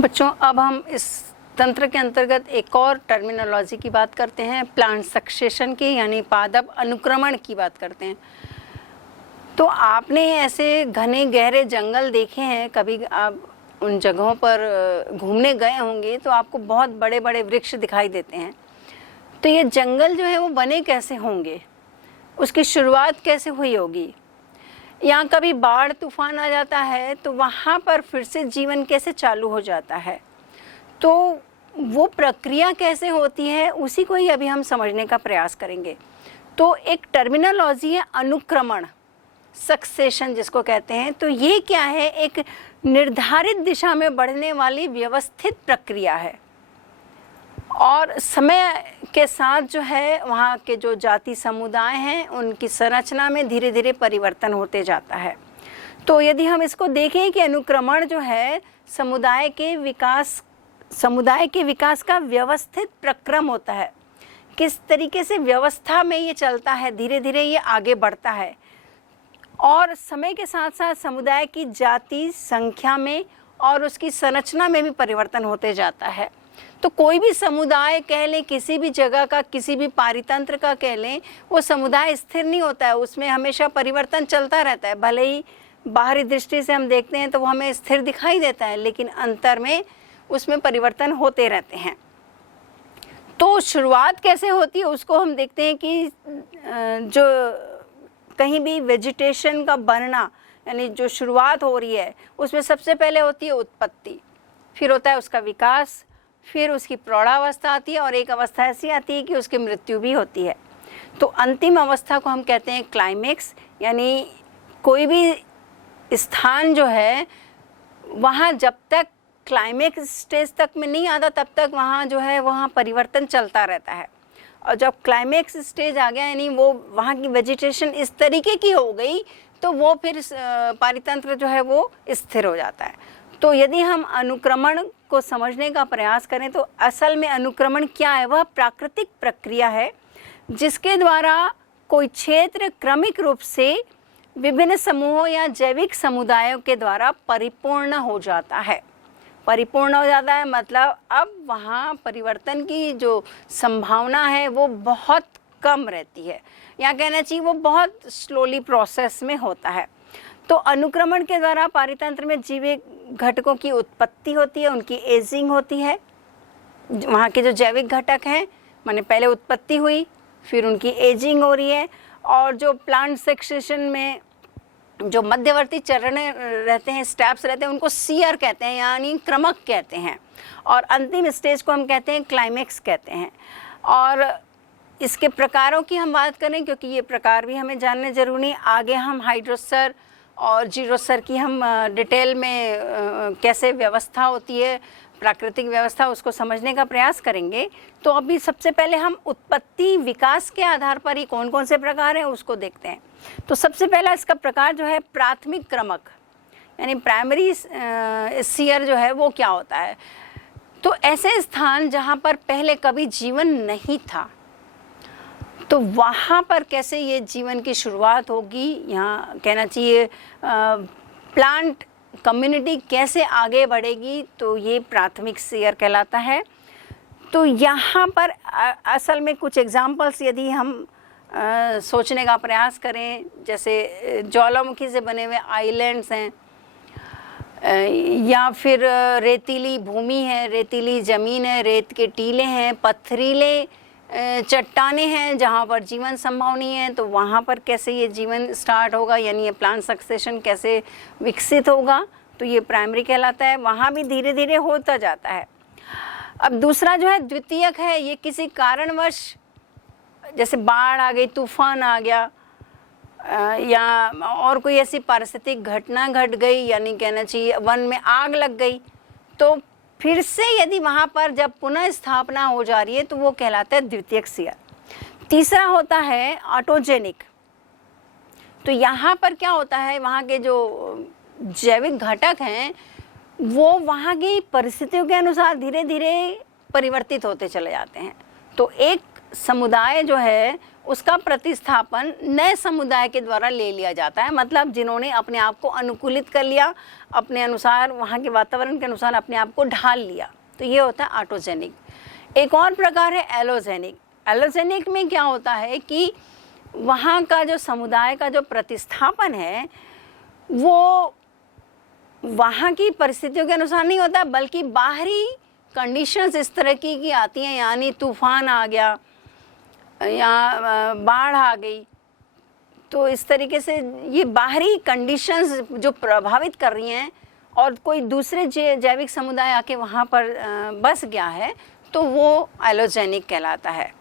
बच्चों, अब हम इस तंत्र के अंतर्गत एक और टर्मिनोलॉजी की बात करते हैं, प्लांट सक्सेशन की, यानी पादप अनुक्रमण की बात करते हैं। तो आपने ऐसे घने गहरे जंगल देखे हैं, कभी आप उन जगहों पर घूमने गए होंगे तो आपको बहुत बड़े बड़े वृक्ष दिखाई देते हैं। तो ये जंगल जो है वो बने कैसे होंगे, उसकी शुरुआत कैसे हुई होगी, यहाँ कभी बाढ़ तूफान आ जाता है तो वहाँ पर फिर से जीवन कैसे चालू हो जाता है, तो वो प्रक्रिया कैसे होती है, उसी को ही अभी हम समझने का प्रयास करेंगे। तो एक टर्मिनोलॉजी है अनुक्रमण, सक्सेशन जिसको कहते हैं। तो ये क्या है, एक निर्धारित दिशा में बढ़ने वाली व्यवस्थित प्रक्रिया है और समय के साथ जो है वहाँ के जो जाति समुदाय हैं उनकी संरचना में धीरे धीरे परिवर्तन होते जाता है। तो यदि हम इसको देखें कि अनुक्रमण जो है समुदाय के विकास का व्यवस्थित प्रक्रम होता है, किस तरीके से व्यवस्था में ये चलता है, धीरे धीरे ये आगे बढ़ता है और समय के साथ साथ समुदाय की जाति संख्या में और उसकी संरचना में भी परिवर्तन होते जाता है। तो कोई भी समुदाय कह लें, किसी भी जगह का, किसी भी पारितंत्र का कह लें, वो समुदाय स्थिर नहीं होता है, उसमें हमेशा परिवर्तन चलता रहता है। भले ही बाहरी दृष्टि से हम देखते हैं तो वो हमें स्थिर दिखाई देता है, लेकिन अंतर में उसमें परिवर्तन होते रहते हैं। तो शुरुआत कैसे होती है उसको हम देखते हैं कि जो कहीं भी वेजिटेशन का बनना, यानी जो शुरुआत हो रही है उसमें सबसे पहले होती है उत्पत्ति, फिर होता है उसका विकास, फिर उसकी प्रौढ़ावस्था आती है और एक अवस्था ऐसी आती है कि उसकी मृत्यु भी होती है। तो अंतिम अवस्था को हम कहते हैं क्लाइमेक्स, यानी कोई भी स्थान जो है वहाँ जब तक क्लाइमेक्स स्टेज तक में नहीं आता तब तक वहाँ जो है वहाँ परिवर्तन चलता रहता है, और जब क्लाइमेक्स स्टेज आ गया यानी वो वहाँ की वेजिटेशन इस तरीके की हो गई तो वो फिर पारितंत्र जो है वो स्थिर हो जाता है। तो यदि हम अनुक्रमण को समझने का प्रयास करें तो असल में अनुक्रमण क्या है, वह प्राकृतिक प्रक्रिया है जिसके द्वारा कोई क्षेत्र क्रमिक रूप से विभिन्न समूहों या जैविक समुदायों के द्वारा परिपूर्ण हो जाता है। परिपूर्ण हो जाता है मतलब अब वहाँ परिवर्तन की जो संभावना है वो बहुत कम रहती है, या कहना चाहिए वो बहुत स्लोली प्रोसेस में होता है। तो अनुक्रमण के द्वारा पारितंत्र में जीवित घटकों की उत्पत्ति होती है, उनकी एजिंग होती है। वहाँ के जो जैविक घटक हैं, माने पहले उत्पत्ति हुई फिर उनकी एजिंग हो रही है, और जो प्लांट सक्सेशन में जो मध्यवर्ती चरण रहते हैं, स्टेप्स रहते हैं, उनको सीयर कहते हैं यानी क्रमक कहते हैं, और अंतिम स्टेज को हम कहते हैं क्लाइमेक्स कहते हैं। और इसके प्रकारों की हम बात करें क्योंकि ये प्रकार भी हमें जानने जरूरी है। आगे हम हाइड्रोस्टर और जीरोस्टर की हम डिटेल में कैसे व्यवस्था होती है, प्राकृतिक व्यवस्था, उसको समझने का प्रयास करेंगे। तो अभी सबसे पहले हम उत्पत्ति विकास के आधार पर ही कौन कौन से प्रकार हैं उसको देखते हैं। तो सबसे पहला इसका प्रकार जो है प्राथमिक क्रमक, यानी प्राइमरी सीयर जो है वो क्या होता है। तो ऐसे स्थान जहाँ पर पहले कभी जीवन नहीं था, तो वहाँ पर कैसे ये जीवन की शुरुआत होगी, यहाँ कहना चाहिए प्लांट कम्युनिटी कैसे आगे बढ़ेगी, तो ये प्राथमिक सीयर कहलाता है। तो यहाँ पर असल में कुछ एग्जाम्पल्स यदि हम सोचने का प्रयास करें, जैसे ज्वालामुखी से बने हुए आइलैंड्स हैं, या फिर रेतीली भूमि है, रेतीली ज़मीन है, रेत के टीले हैं, पथरीले चट्टाने हैं जहाँ पर जीवन संभव नहीं है, तो वहाँ पर कैसे ये जीवन स्टार्ट होगा, यानी ये प्लांट सक्सेशन कैसे विकसित होगा, तो ये प्राइमरी कहलाता है। वहाँ भी धीरे धीरे होता जाता है। अब दूसरा जो है द्वितीयक है, ये किसी कारणवश जैसे बाढ़ आ गई, तूफान आ गया, या और कोई ऐसी पारिस्थितिक घटना घट गई, यानी कहना चाहिए वन में आग लग गई, तो फिर से यदि वहाँ पर जब पुनः स्थापना हो जा रही है तो वो कहलाता है द्वितीयक सीयर। तीसरा होता है ऑटोजेनिक। तो यहाँ पर क्या होता है, वहाँ के जो जैविक घटक हैं वो वहाँ की परिस्थितियों के अनुसार धीरे धीरे परिवर्तित होते चले जाते हैं। तो एक समुदाय जो है उसका प्रतिस्थापन नए समुदाय के द्वारा ले लिया जाता है, मतलब जिन्होंने अपने आप को अनुकूलित कर लिया, अपने अनुसार वहाँ के वातावरण के अनुसार अपने आप को ढाल लिया, तो ये होता है ऑटोजेनिक। एक और प्रकार है एलोजेनिक। एलोजेनिक में क्या होता है कि वहाँ का जो समुदाय का जो प्रतिस्थापन है वो वहाँ की परिस्थितियों के अनुसार नहीं होता, बल्कि बाहरी कंडीशंस इस तरह की आती हैं, यानी तूफान आ गया या बाढ़ आ गई, तो इस तरीके से ये बाहरी कंडीशंस जो प्रभावित कर रही हैं और कोई दूसरे जैविक समुदाय आके वहाँ पर बस गया है, तो वो एलोजेनिक कहलाता है।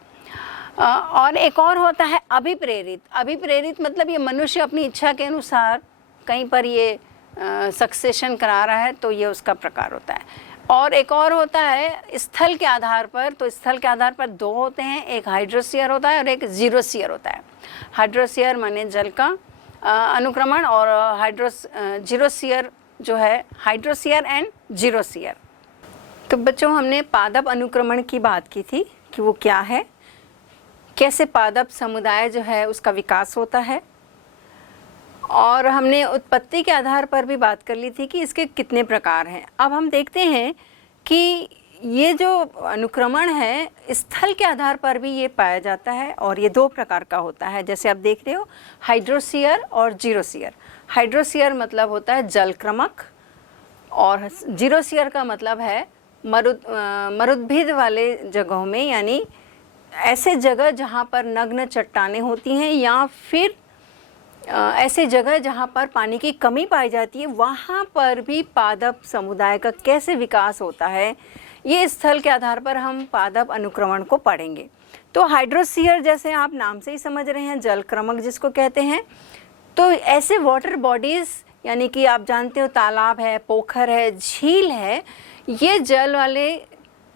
और एक और होता है अभिप्रेरित। अभिप्रेरित मतलब ये मनुष्य अपनी इच्छा के अनुसार कहीं पर ये सक्सेशन करा रहा है, तो ये उसका प्रकार होता है। और एक और होता है स्थल के आधार पर, तो स्थल के आधार पर दो होते हैं, एक हाइड्रोस्फीयर होता है और एक जीरोस्फीयर होता है। हाइड्रोस्फीयर माने जल का अनुक्रमण, और जीरोस्फीयर जो है हाइड्रोस्फीयर एंड जीरोस्फीयर। तो बच्चों, हमने पादप अनुक्रमण की बात की थी कि वो क्या है, कैसे पादप समुदाय जो है उसका विकास होता है, और हमने उत्पत्ति के आधार पर भी बात कर ली थी कि इसके कितने प्रकार हैं। अब हम देखते हैं कि ये जो अनुक्रमण है स्थल के आधार पर भी ये पाया जाता है, और ये दो प्रकार का होता है। जैसे आप देख रहे हो हाइड्रोस्फीयर और जीरोस्फीयर। हाइड्रोस्फीयर मतलब होता है जलक्रमक, और जीरोस्फीयर का मतलब है मरुद्भिद वाले जगहों में, यानी ऐसे जगह जहाँ पर नग्न चट्टानें होती हैं, या फिर ऐसे जगह जहाँ पर पानी की कमी पाई जाती है, वहाँ पर भी पादप समुदाय का कैसे विकास होता है, ये स्थल के आधार पर हम पादप अनुक्रमण को पढ़ेंगे। तो हाइड्रोस्फीयर जैसे आप नाम से ही समझ रहे हैं, जलक्रमक जिसको कहते हैं, तो ऐसे वाटर बॉडीज़, यानी कि आप जानते हो तालाब है, पोखर है, झील है, ये जल वाले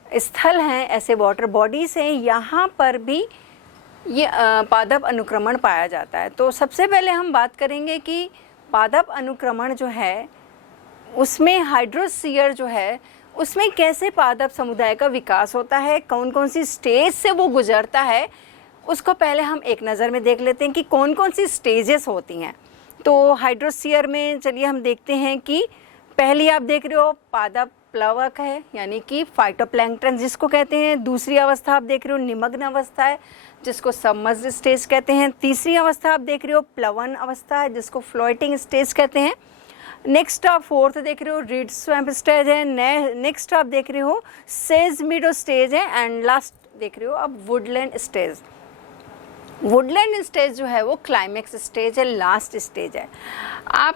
स्थल हैं, ऐसे वाटर बॉडीज़ हैं, यहाँ पर भी ये पादप अनुक्रमण पाया जाता है। तो सबसे पहले हम बात करेंगे कि पादप अनुक्रमण जो है उसमें हाइड्रोस्फीयर जो है उसमें कैसे पादप समुदाय का विकास होता है, कौन कौन सी स्टेज से वो गुजरता है, उसको पहले हम एक नज़र में देख लेते हैं कि कौन कौन सी स्टेजेस होती हैं। तो हाइड्रोस्फीयर में चलिए हम देखते हैं कि पहली आप देख रहे हो पादप प्लवक है, यानी कि फाइटोप्लैंक्टन जिसको कहते हैं। दूसरी अवस्था आप देख रहे हो निमग्न अवस्था है, जिसको सबमर्ज्ड स्टेज कहते हैं। तीसरी अवस्था आप देख रहे हो प्लवन अवस्था है, जिसको फ्लोटिंग स्टेज कहते हैं। नेक्स्ट आप फोर्थ देख रहे हो रीड स्वैम्प स्टेज है। नेक्स्ट आप देख रहे हो सेज मीडो स्टेज है, एंड लास्ट देख रहे हो अब वुडलैंड स्टेज। वुडलैंड स्टेज जो है वो क्लाइमेक्स स्टेज है, लास्ट स्टेज है। आप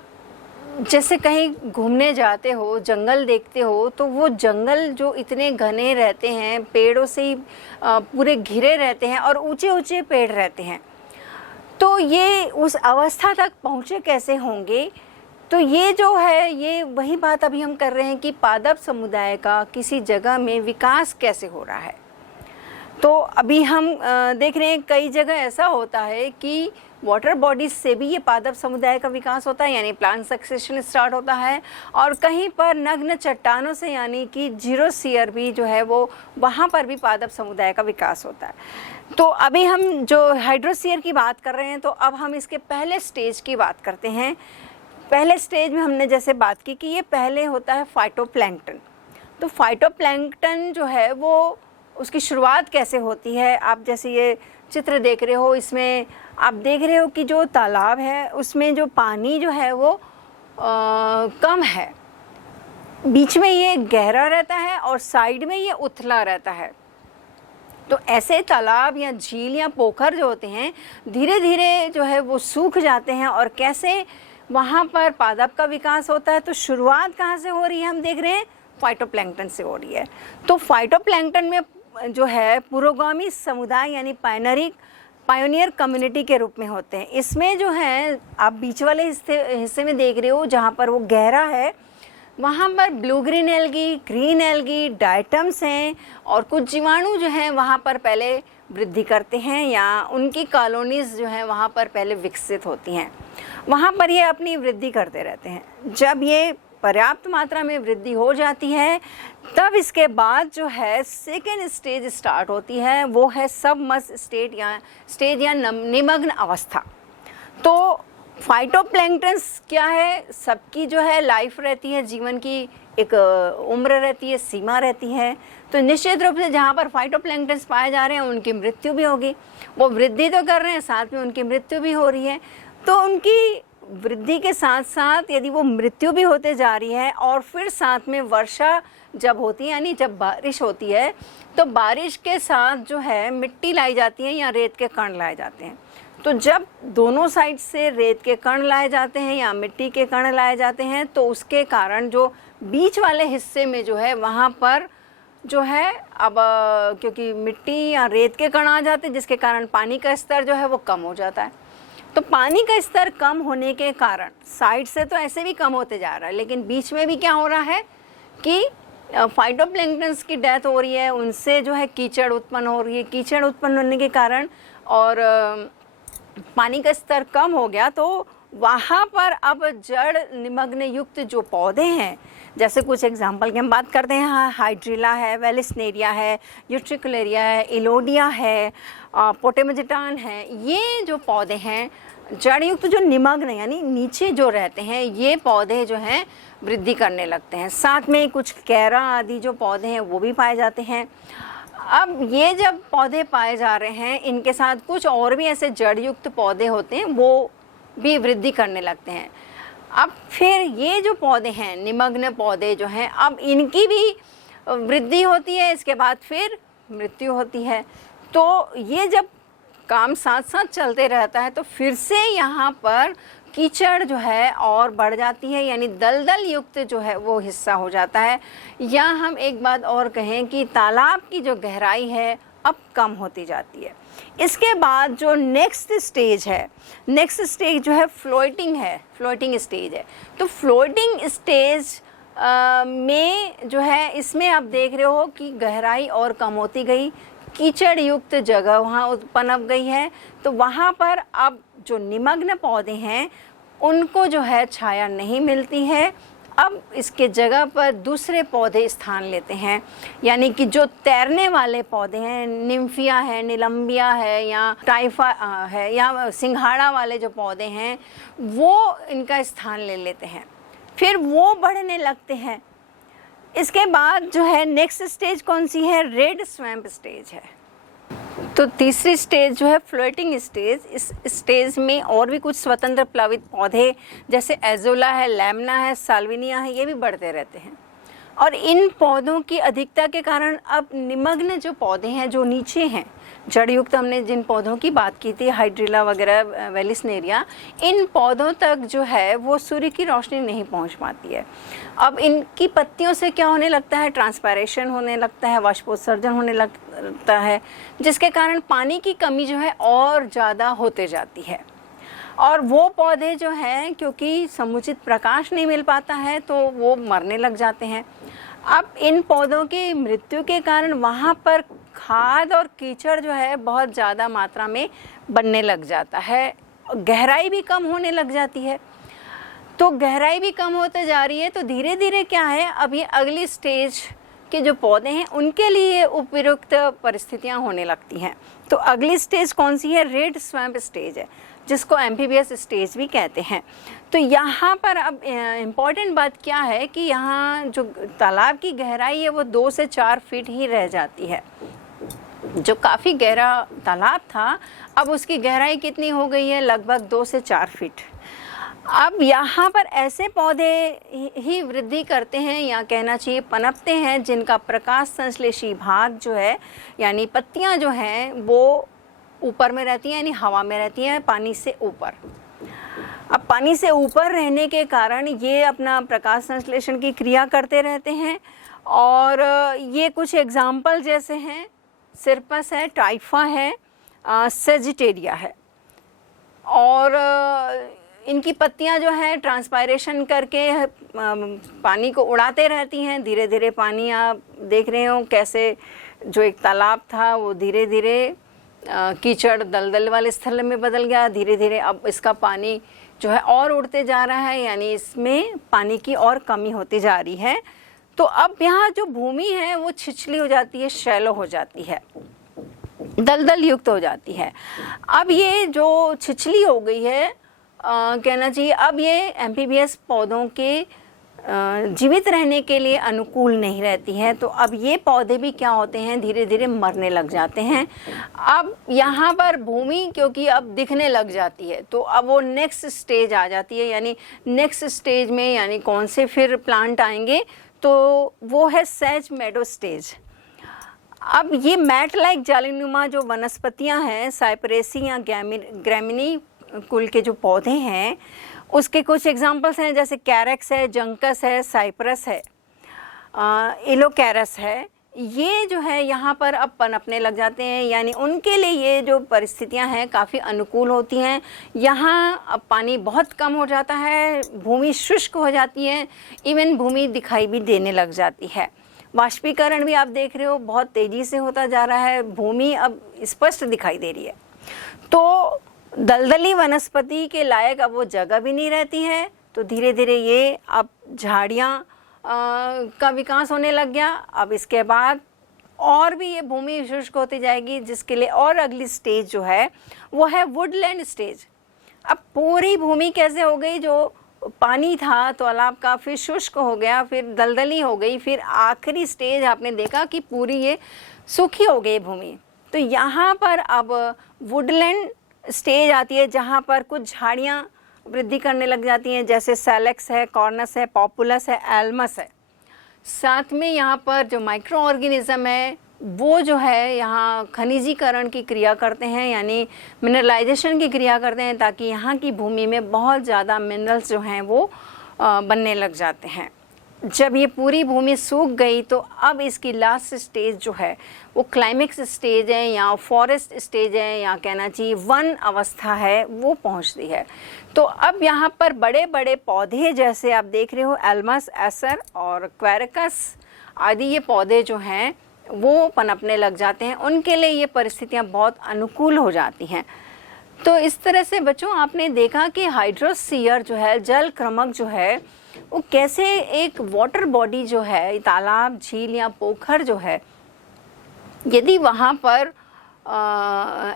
जैसे कहीं घूमने जाते हो, जंगल देखते हो, तो वो जंगल जो इतने घने रहते हैं, पेड़ों से ही पूरे घिरे रहते हैं और ऊंचे ऊंचे पेड़ रहते हैं, तो ये उस अवस्था तक पहुँचे कैसे होंगे। तो ये जो है ये वही बात अभी हम कर रहे हैं कि पादप समुदाय का किसी जगह में विकास कैसे हो रहा है। तो अभी हम देख रहे हैं कई जगह ऐसा होता है कि वाटर बॉडीज से भी ये पादप समुदाय का विकास होता है, यानी प्लांट सक्सेशन स्टार्ट होता है, और कहीं पर नग्न चट्टानों से यानी कि जीरोस्फीयर भी जो है वो वहाँ पर भी पादप समुदाय का विकास होता है। तो अभी हम जो हाइड्रोस्फीयर की बात कर रहे हैं, तो अब हम इसके पहले स्टेज की बात करते हैं। पहले स्टेज में हमने जैसे बात की कि ये पहले होता है फाइटोप्लैंक्टन। तो फाइटोप्लैंक्टन जो है वो उसकी शुरुआत कैसे होती है, आप जैसे ये चित्र देख रहे हो, इसमें आप देख रहे हो कि जो तालाब है उसमें जो पानी जो है वो कम है, बीच में ये गहरा रहता है और साइड में ये उथला रहता है। तो ऐसे तालाब या झील या पोखर जो होते हैं धीरे धीरे जो है वो सूख जाते हैं, और कैसे वहाँ पर पादप का विकास होता है। तो शुरुआत कहाँ से हो रही है, हम देख रहे हैं फाइटोप्लैंक्टन से हो रही है। तो फाइटोप्लैंक्टन में जो है पुरोगामी समुदाय यानी पायोनियर कम्युनिटी के रूप में होते हैं। इसमें जो है आप बीच वाले हिस्से में देख रहे हो जहाँ पर वो गहरा है, वहाँ पर blue green algae, green algae, diatoms हैं, और कुछ जीवाणु जो हैं वहाँ पर पहले वृद्धि करते हैं, या उनकी कॉलोनीज़ जो हैं वहाँ पर पहले विकसित होती हैं, वहाँ पर ये अपनी वृद्धि करते रहते हैं। जब ये पर्याप्त मात्रा में वृद्धि हो जाती है, तब इसके बाद जो है सेकेंड स्टेज स्टार्ट होती है, वो है सबमर्ज स्टेज या निमग्न अवस्था। तो फाइटोप्लैंक्टन्स क्या है, सबकी जो है लाइफ रहती है, जीवन की एक उम्र रहती है, सीमा रहती है। तो निश्चित रूप से जहाँ पर फाइटोप्लैंक्टन्स पाए जा रहे हैं उनकी मृत्यु भी होगी। वो वृद्धि तो कर रहे हैं, साथ में उनकी मृत्यु भी हो रही है। तो उनकी वृद्धि के साथ साथ यदि वो मृत्यु भी होते जा रही है और फिर साथ में वर्षा जब होती है, यानी जब बारिश होती है, तो बारिश के साथ जो है मिट्टी लाई जाती है या रेत के कण लाए जाते हैं। तो जब दोनों साइड से रेत के कण लाए जाते हैं या मिट्टी के कण लाए जाते हैं, तो उसके कारण जो बीच वाले हिस्से में जो है वहाँ पर जो है अब क्योंकि मिट्टी या रेत के कण आ जाते हैं, जिसके कारण पानी का स्तर जो है वो कम हो जाता है। तो पानी का स्तर कम होने के कारण साइड से तो ऐसे भी कम होते जा रहा है, लेकिन बीच में भी क्या हो रहा है कि फाइटोप्लैंक्टन्स की डेथ हो रही है, उनसे जो है कीचड़ उत्पन्न हो रही है। कीचड़ उत्पन्न होने के कारण और पानी का स्तर कम हो गया, तो वहाँ पर अब जड़ निमग्न युक्त जो पौधे हैं, जैसे कुछ एग्जाम्पल की हम बात करते हैं, हाइड्रिला है, वेलिस्नेरिया है, यूट्रिकुलेरिया है, इलोडिया है, पोटेमोजेटान है, ये जो पौधे हैं जड़ युक्त जो निमग्न यानी नीचे जो रहते हैं, ये पौधे जो हैं वृद्धि करने लगते हैं। साथ में कुछ कैरा आदि जो पौधे हैं वो भी पाए जाते हैं। अब ये जब पौधे पाए जा रहे हैं, इनके साथ कुछ और भी ऐसे जड़ युक्त पौधे होते हैं, वो भी वृद्धि करने लगते हैं। अब फिर ये जो पौधे हैं, निमग्न पौधे जो हैं, अब इनकी भी वृद्धि होती है, इसके बाद फिर मृत्यु होती है। तो ये जब काम साथ साथ चलते रहता है, तो फिर से यहाँ पर कीचड़ जो है और बढ़ जाती है, यानी दलदल युक्त जो है वो हिस्सा हो जाता है। या हम एक बात और कहें कि तालाब की जो गहराई है अब कम होती जाती है। इसके बाद जो नेक्स्ट स्टेज है, नेक्स्ट स्टेज जो है फ्लोटिंग स्टेज है। तो फ्लोटिंग स्टेज में जो है, इसमें आप देख रहे हो कि गहराई और कम होती गई, कीचड़ युक्त जगह वहाँ पनप गई है। तो वहाँ पर अब जो निमग्न पौधे हैं उनको जो है छाया नहीं मिलती है। अब इसके जगह पर दूसरे पौधे स्थान लेते हैं, यानी कि जो तैरने वाले पौधे हैं, निम्फिया है, निलंबिया है, या टाइफा है, या सिंघाड़ा वाले जो पौधे हैं, वो इनका स्थान ले लेते हैं। फिर वो बढ़ने लगते हैं। इसके बाद जो है नेक्स्ट स्टेज कौन सी है, रेड स्वैम्प स्टेज है। तो तीसरी स्टेज जो है फ्लोटिंग स्टेज। इस स्टेज में और भी कुछ स्वतंत्र प्लावित पौधे जैसे एजोला है, लैमना है, साल्विनिया है, ये भी बढ़ते रहते हैं। और इन पौधों की अधिकता के कारण अब निमग्न जो पौधे हैं, जो नीचे हैं, जड़युक्त, हमने जिन पौधों की बात की थी, हाइड्रिला वगैरह, वेलिस्नेरिया, इन पौधों तक जो है वो सूर्य की रोशनी नहीं पहुंच पाती है। अब इनकी पत्तियों से क्या होने लगता है, ट्रांसपायरेशन होने लगता है, वाष्पोत्सर्जन होने लगता है, जिसके कारण पानी की कमी जो है और ज़्यादा होते जाती है। और वो पौधे जो हैं, क्योंकि समुचित प्रकाश नहीं मिल पाता है, तो वो मरने लग जाते हैं। अब इन पौधों की मृत्यु के कारण वहाँ पर खाद और कीचड़ जो है बहुत ज़्यादा मात्रा में बनने लग जाता है, गहराई भी कम होने लग जाती है। तो गहराई भी कम होते जा रही है, तो धीरे धीरे क्या है, अभी अगली स्टेज के जो पौधे हैं उनके लिए उपयुक्त परिस्थितियां होने लगती हैं। तो अगली स्टेज कौन सी है, रेड स्वैम्प स्टेज है, जिसको एम्फीबियस स्टेज भी कहते हैं। तो यहाँ पर अब इम्पॉर्टेंट बात क्या है कि यहाँ जो तालाब की गहराई है वो 2 से 4 फीट ही रह जाती है। जो काफ़ी गहरा तालाब था, अब उसकी गहराई कितनी हो गई है, लगभग 2 से 4 फीट। अब यहाँ पर ऐसे पौधे ही वृद्धि करते हैं, या कहना चाहिए पनपते हैं, जिनका प्रकाश संश्लेषी भाग जो है, यानी पत्तियाँ जो हैं वो ऊपर में रहती हैं, यानी हवा में रहती हैं, पानी से ऊपर। अब पानी से ऊपर रहने के कारण ये अपना प्रकाश संश्लेषण की क्रिया करते रहते हैं। और ये कुछ एग्जाम्पल जैसे हैं, सिरपस है, टाइफा है, सेजिटेरिया है। और इनकी पत्तियां जो है ट्रांसपायरेशन करके पानी को उड़ाते रहती हैं। धीरे धीरे पानी, आप देख रहे हो कैसे जो एक तालाब था वो धीरे धीरे कीचड़ दलदल वाले स्थल में बदल गया। धीरे धीरे अब इसका पानी जो है और उड़ते जा रहा है, यानी इसमें पानी की और कमी होती जा रही है। तो अब यहाँ जो भूमि है वो छिछली हो जाती है, शैलो हो जाती है, दलदल युक्त हो जाती है। अब ये जो छिछली हो गई है कहना चाहिए, अब ये एम्फीबियस पौधों के जीवित रहने के लिए अनुकूल नहीं रहती है। तो अब ये पौधे भी क्या होते हैं, धीरे धीरे मरने लग जाते हैं। अब यहाँ पर भूमि क्योंकि अब दिखने लग जाती है, तो अब वो नेक्स्ट स्टेज आ जाती है, यानी नेक्स्ट स्टेज में यानी कौन से फिर प्लांट आएंगे, तो वो है सैज मेडो स्टेज। अब ये मैट लाइक जालीनुमा जो वनस्पतियां हैं, साइप्रेसी या ग्रैमिनी कुल के जो पौधे हैं, उसके कुछ एग्जांपल्स हैं, जैसे कैरेक्स है, जंकस है, साइप्रस है, इलोकैरस है। ये जो है यहाँ पर अब पनपने लग जाते हैं, यानी उनके लिए ये जो परिस्थितियाँ हैं काफ़ी अनुकूल होती हैं। यहाँ अब पानी बहुत कम हो जाता है, भूमि शुष्क हो जाती है, इवन भूमि दिखाई भी देने लग जाती है। वाष्पीकरण भी आप देख रहे हो बहुत तेज़ी से होता जा रहा है, भूमि अब स्पष्ट दिखाई दे रही है। तो दलदली वनस्पति के लायक अब वो जगह भी नहीं रहती है, तो धीरे धीरे ये अब झाड़ियाँ का विकास होने लग गया। अब इसके बाद और भी ये भूमि शुष्क होती जाएगी, जिसके लिए और अगली स्टेज जो है वो है वुडलैंड स्टेज। अब पूरी भूमि कैसे हो गई, जो पानी था तालाब का फिर शुष्क हो गया, फिर दलदली हो गई, फिर आखिरी स्टेज आपने देखा कि पूरी ये सूखी हो गई भूमि। तो यहाँ पर अब वुडलैंड स्टेज आती है, जहाँ पर कुछ झाड़ियाँ वृद्धि करने लग जाती हैं, जैसे सैलेक्स है, कॉर्नस है, पॉपुलस है, एल्मस है। साथ में यहाँ पर जो माइक्रो ऑर्गेनिज्म है वो जो है यहाँ खनिजीकरण की क्रिया करते हैं, यानी मिनरलाइजेशन की क्रिया करते हैं, ताकि यहाँ की भूमि में बहुत ज़्यादा मिनरल्स जो हैं वो बनने लग जाते हैं। जब ये पूरी भूमि सूख गई तो अब इसकी लास्ट स्टेज जो है वो क्लाइमेक्स स्टेज है, या फॉरेस्ट स्टेज है, या कहना चाहिए वन अवस्था है, वो पहुंचती है। तो अब यहाँ पर बड़े बड़े पौधे जैसे आप देख रहे हो, एल्मस, एसर और क्वेरकस आदि ये पौधे जो हैं वो पनपने लग जाते हैं, उनके लिए ये परिस्थितियाँ बहुत अनुकूल हो जाती हैं। तो इस तरह से बच्चों आपने देखा कि हाइड्रोस्फीयर जो है, जल क्रमक जो है, वो कैसे एक वाटर बॉडी जो है, तालाब, झील या पोखर जो है, यदि वहाँ पर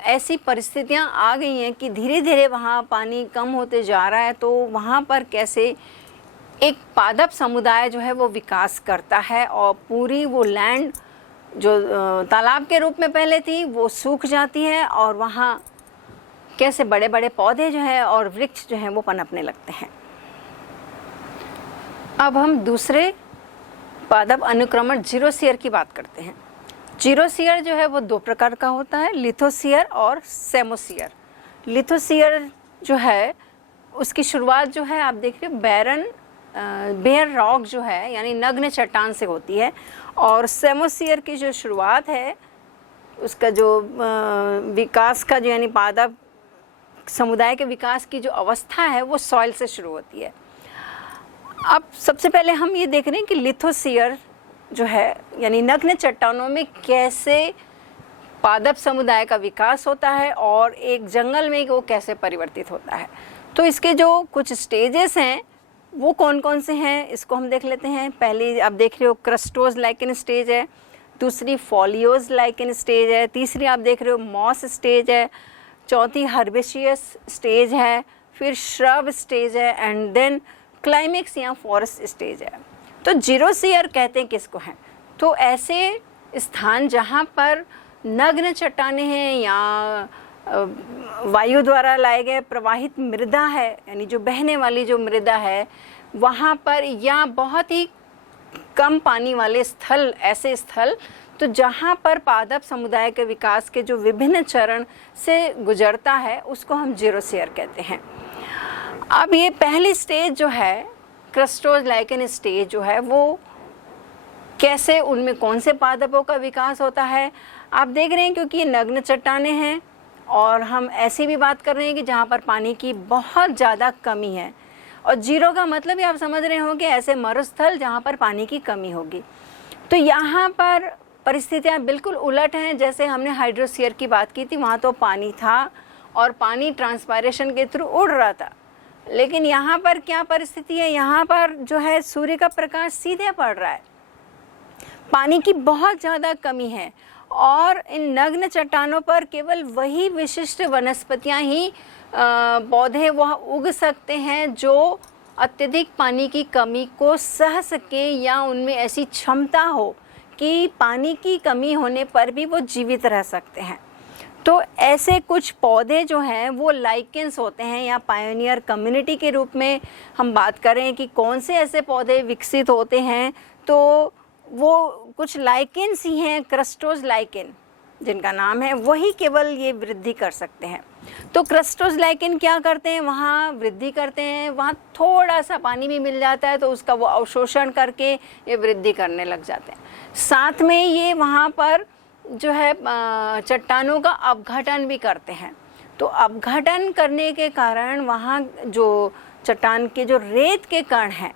ऐसी परिस्थितियाँ आ गई हैं कि धीरे धीरे वहाँ पानी कम होते जा रहा है, तो वहाँ पर कैसे एक पादप समुदाय जो है वो विकास करता है, और पूरी वो लैंड जो तालाब के रूप में पहले थी वो सूख जाती है, और वहाँ कैसे बड़े बड़े पौधे जो है और वृक्ष जो हैं वो पनपने लगते हैं। अब हम दूसरे पादप अनुक्रमण जीरोसियर की बात करते हैं। जीरोसियर जो है वो दो प्रकार का होता है, लिथोसियर और सेमोसियर। लिथोसियर जो है उसकी शुरुआत जो है आप देखिए बेयर रॉक जो है, यानी नग्न चट्टान से होती है, और सेमोसियर की जो शुरुआत है उसका जो विकास का जो यानी पादप समुदाय के विकास की जो अवस्था है वो सॉइल से शुरू होती है। अब सबसे पहले हम ये देख रहे हैं कि लिथोसियर जो है यानी नग्न चट्टानों में कैसे पादप समुदाय का विकास होता है और एक जंगल में वो कैसे परिवर्तित होता है। तो इसके जो कुछ स्टेजेस हैं वो कौन कौन से हैं इसको हम देख लेते हैं। पहले आप देख रहे हो क्रस्टोज लाइकन स्टेज है, दूसरी फॉलियोज लाइकन स्टेज है, तीसरी आप देख रहे हो मॉस स्टेज है, चौथी हर्बेशियस स्टेज है, फिर श्रब स्टेज है, एंड देन क्लाइमेक्स या फॉरेस्ट स्टेज है। तो जीरोसियर कहते हैं किसको हैं, तो ऐसे स्थान जहाँ पर नग्न चट्टानें हैं या वायु द्वारा लाए गए प्रवाहित मृदा है, यानी जो बहने वाली जो मृदा है वहाँ पर, या बहुत ही कम पानी वाले स्थल, ऐसे स्थल तो जहाँ पर पादप समुदाय के विकास के जो विभिन्न चरण से गुजरता है उसको हम जीरोसियर कहते हैं। अब ये पहली स्टेज जो है क्रस्टोज लाइकन स्टेज जो है वो कैसे, उनमें कौन से पादपों का विकास होता है आप देख रहे हैं, क्योंकि ये नग्न चट्टानें हैं और हम ऐसी भी बात कर रहे हैं कि जहाँ पर पानी की बहुत ज़्यादा कमी है, और जीरो का मतलब ही आप समझ रहे हो कि ऐसे मरुस्थल जहाँ पर पानी की कमी होगी। तो यहाँ पर परिस्थितियाँ बिल्कुल उलट हैं। जैसे हमने हाइड्रोस्फीयर की बात की थी, वहाँ तो पानी था और पानी ट्रांसपायरेशन के थ्रू उड़ रहा था, लेकिन यहाँ पर क्या परिस्थिति है, यहाँ पर जो है सूर्य का प्रकाश सीधे पड़ रहा है, पानी की बहुत ज़्यादा कमी है और इन नग्न चट्टानों पर केवल वही विशिष्ट वनस्पतियाँ ही पौधे वह उग सकते हैं जो अत्यधिक पानी की कमी को सह सकें या उनमें ऐसी क्षमता हो कि पानी की कमी होने पर भी वो जीवित रह सकते हैं। तो ऐसे कुछ पौधे जो हैं वो लाइकेंस होते हैं, या पायोनियर कम्युनिटी के रूप में हम बात करें कि कौन से ऐसे पौधे विकसित होते हैं, तो वो कुछ लाइकेंस ही हैं, क्रस्टोज लाइकेन जिनका नाम है, वही केवल ये वृद्धि कर सकते हैं। तो क्रस्टोज लाइकेन क्या करते हैं, वहाँ वृद्धि करते हैं, वहाँ थोड़ा सा पानी भी मिल जाता है तो उसका वो अवशोषण करके ये वृद्धि करने लग जाते हैं। साथ में ये वहाँ पर जो है चट्टानों का अपघटन भी करते हैं। तो अपघटन करने के कारण वहाँ जो चट्टान के जो रेत के कण हैं,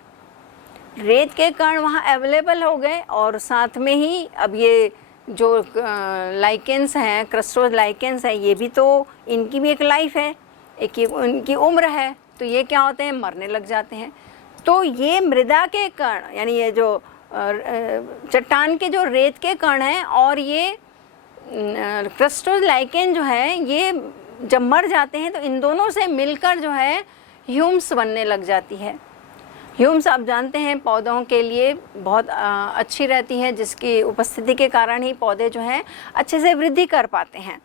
रेत के कण वहाँ अवेलेबल हो गए, और साथ में ही अब ये जो लाइकेंस हैं, क्रस्टोज लाइकेंस हैं, ये भी तो इनकी भी एक लाइफ है, एक उनकी उम्र है, तो ये क्या होते हैं, मरने लग जाते हैं। तो ये मृदा के कण यानी ये जो चट्टान के जो रेत के कण हैं और ये क्रस्टोज लाइकेन जो है, ये जब मर जाते हैं तो इन दोनों से मिलकर जो है ह्यूम्स बनने लग जाती है। ह्यूम्स आप जानते हैं पौधों के लिए बहुत अच्छी रहती है, जिसकी उपस्थिति के कारण ही पौधे जो हैं अच्छे से वृद्धि कर पाते हैं।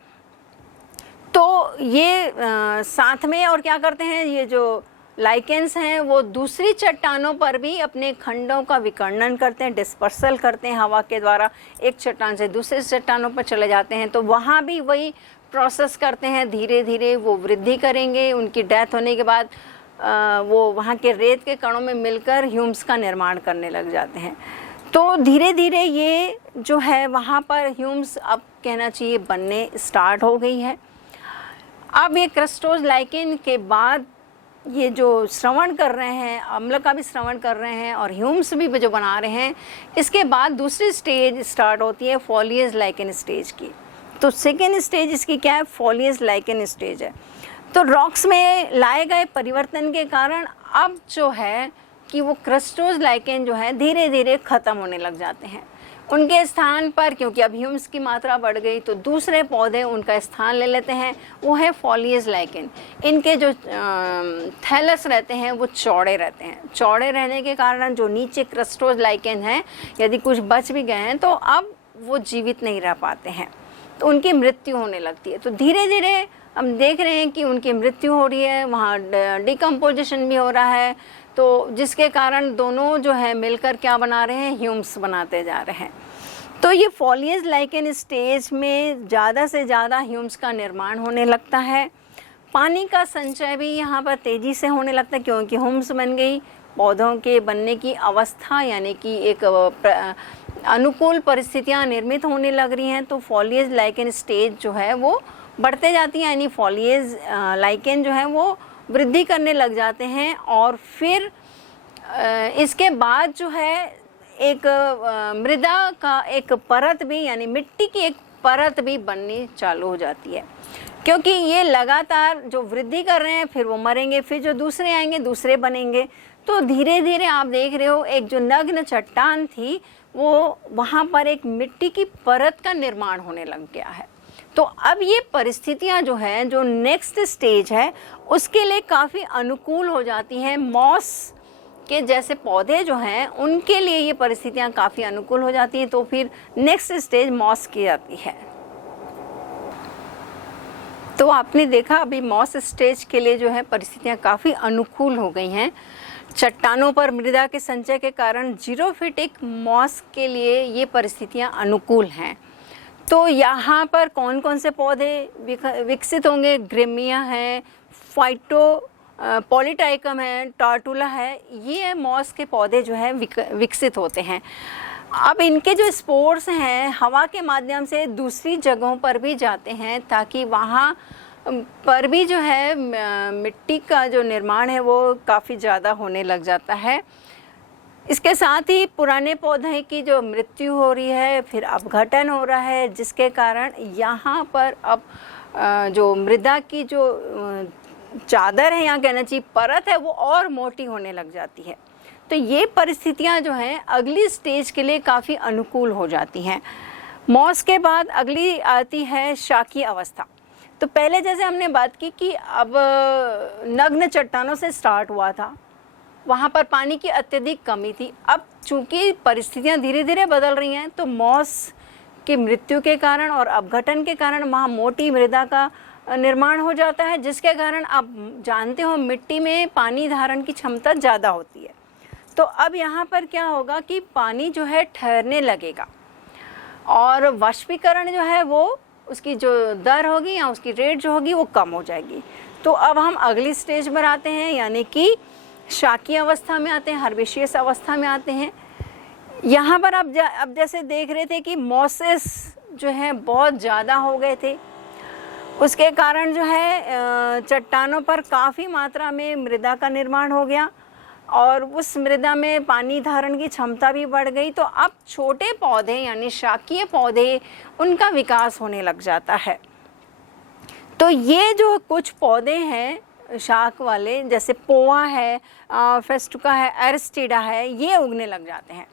तो ये साथ में और क्या करते हैं, ये जो लाइकेंस हैं वो दूसरी चट्टानों पर भी अपने खंडों का विकर्णन करते हैं, डिस्पर्सल करते हैं हवा के द्वारा, एक चट्टान से दूसरे चट्टानों पर चले जाते हैं। तो वहाँ भी वही प्रोसेस करते हैं, धीरे धीरे वो वृद्धि करेंगे। उनकी डेथ होने के बाद वो वहाँ के रेत के कणों में मिलकर ह्यूम्स का निर्माण करने लग जाते हैं। तो धीरे धीरे ये जो है वहाँ पर ह्यूम्स अब कहना चाहिए बनने स्टार्ट हो गई है। अब ये क्रस्टोज लाइकेन के बाद ये जो श्रवण कर रहे हैं, अम्ल का भी श्रवण कर रहे हैं और ह्यूम्स भी जो बना रहे हैं, इसके बाद दूसरी स्टेज स्टार्ट होती है फॉलिएज लाइकेन स्टेज की। तो सेकेंड स्टेज इसकी क्या है, फॉलिएज लाइकेन स्टेज है। तो रॉक्स में लाए गए परिवर्तन के कारण अब जो है कि वो क्रस्टोज लाइकेन जो है धीरे धीरे ख़त्म होने लग जाते हैं। उनके स्थान पर, क्योंकि अब ह्यूम्स की मात्रा बढ़ गई, तो दूसरे पौधे उनका स्थान ले लेते हैं, वो है फॉलिएज लाइकेन। इनके जो थैलस रहते हैं वो चौड़े रहते हैं। चौड़े रहने के कारण जो नीचे क्रस्टोज लाइकेन हैं, यदि कुछ बच भी गए हैं तो अब वो जीवित नहीं रह पाते हैं, तो उनकी मृत्यु होने लगती है। तो धीरे धीरे हम देख रहे हैं कि उनकी मृत्यु हो रही है, वहाँ डिकम्पोजिशन भी हो रहा है, तो जिसके कारण दोनों जो है मिलकर क्या बना रहे हैं, ह्यूम्स बनाते जा रहे हैं। तो ये फॉलिएज लाइकेन स्टेज में ज़्यादा से ज़्यादा ह्यूम्स का निर्माण होने लगता है। पानी का संचय भी यहाँ पर तेज़ी से होने लगता है, क्योंकि ह्यूम्स बन गई, पौधों के बनने की अवस्था यानी कि एक अनुकूल परिस्थितियाँ निर्मित होने लग रही हैं। तो फॉलिएज लाइकेन स्टेज जो है वो बढ़ते जाती हैं, यानी फॉलिएज लाइकेन जो है वो वृद्धि करने लग जाते हैं। और फिर इसके बाद जो है एक मृदा का एक परत भी, यानी मिट्टी की एक परत भी बननी चालू हो जाती है, क्योंकि ये लगातार जो वृद्धि कर रहे हैं, फिर वो मरेंगे, फिर जो दूसरे आएंगे दूसरे बनेंगे। तो धीरे धीरे आप देख रहे हो एक जो नग्न चट्टान थी वो वहाँ पर एक मिट्टी की परत का निर्माण होने लग गया है। तो अब ये परिस्थितियाँ जो है, जो नेक्स्ट स्टेज है, उसके लिए काफ़ी अनुकूल हो जाती हैं। मॉस के जैसे पौधे जो हैं उनके लिए ये परिस्थितियाँ काफ़ी अनुकूल हो जाती हैं। तो फिर नेक्स्ट स्टेज मॉस की जाती है। तो आपने देखा अभी मॉस स्टेज के लिए जो है परिस्थितियाँ काफ़ी अनुकूल हो गई हैं। चट्टानों पर मृदा के संचय के कारण जीरोफिटिक मॉस के लिए ये परिस्थितियाँ अनुकूल हैं। तो यहाँ पर कौन कौन से पौधे विकसित होंगे, ग्रेमिया है, फाइटो पॉलीटाइकम है, टार्टुला है, ये मॉस के पौधे जो है विकसित होते हैं। अब इनके जो स्पोर्स हैं हवा के माध्यम से दूसरी जगहों पर भी जाते हैं, ताकि वहाँ पर भी जो है मिट्टी का जो निर्माण है वो काफ़ी ज़्यादा होने लग जाता है। इसके साथ ही पुराने पौधे की जो मृत्यु हो रही है, फिर अपघटन हो रहा है, जिसके कारण यहाँ पर अब जो मृदा की जो चादर है, यहाँ कहना चाहिए परत है, वो और मोटी होने लग जाती है। तो ये परिस्थितियाँ जो हैं अगली स्टेज के लिए काफ़ी अनुकूल हो जाती हैं। मॉस के बाद अगली आती है शाकीय अवस्था। तो पहले जैसे हमने बात की कि अब नग्न चट्टानों से स्टार्ट हुआ था, वहाँ पर पानी की अत्यधिक कमी थी। अब चूँकि परिस्थितियाँ धीरे धीरे बदल रही हैं, तो मॉस की मृत्यु के कारण और अपघटन के कारण वहाँ मोटी मृदा का निर्माण हो जाता है, जिसके कारण आप जानते हो मिट्टी में पानी धारण की क्षमता ज़्यादा होती है। तो अब यहाँ पर क्या होगा कि पानी जो है ठहरने लगेगा और वाष्पीकरण जो है वो उसकी जो दर होगी या उसकी रेट जो होगी वो कम हो जाएगी। तो अब हम अगली स्टेज पर आते हैं, यानी कि शाकीय अवस्था में आते हैं, हर्बेशियस अवस्था में आते हैं। यहाँ पर अब जैसे देख रहे थे कि मॉसेस जो है बहुत ज़्यादा हो गए थे, उसके कारण जो है चट्टानों पर काफ़ी मात्रा में मृदा का निर्माण हो गया और उस मृदा में पानी धारण की क्षमता भी बढ़ गई। तो अब छोटे पौधे यानी शाकीय पौधे, उनका विकास होने लग जाता है। तो ये जो कुछ पौधे हैं शाक वाले, जैसे पोआ है, फेस्टुका है, एरिस्टिडा है, ये उगने लग जाते हैं।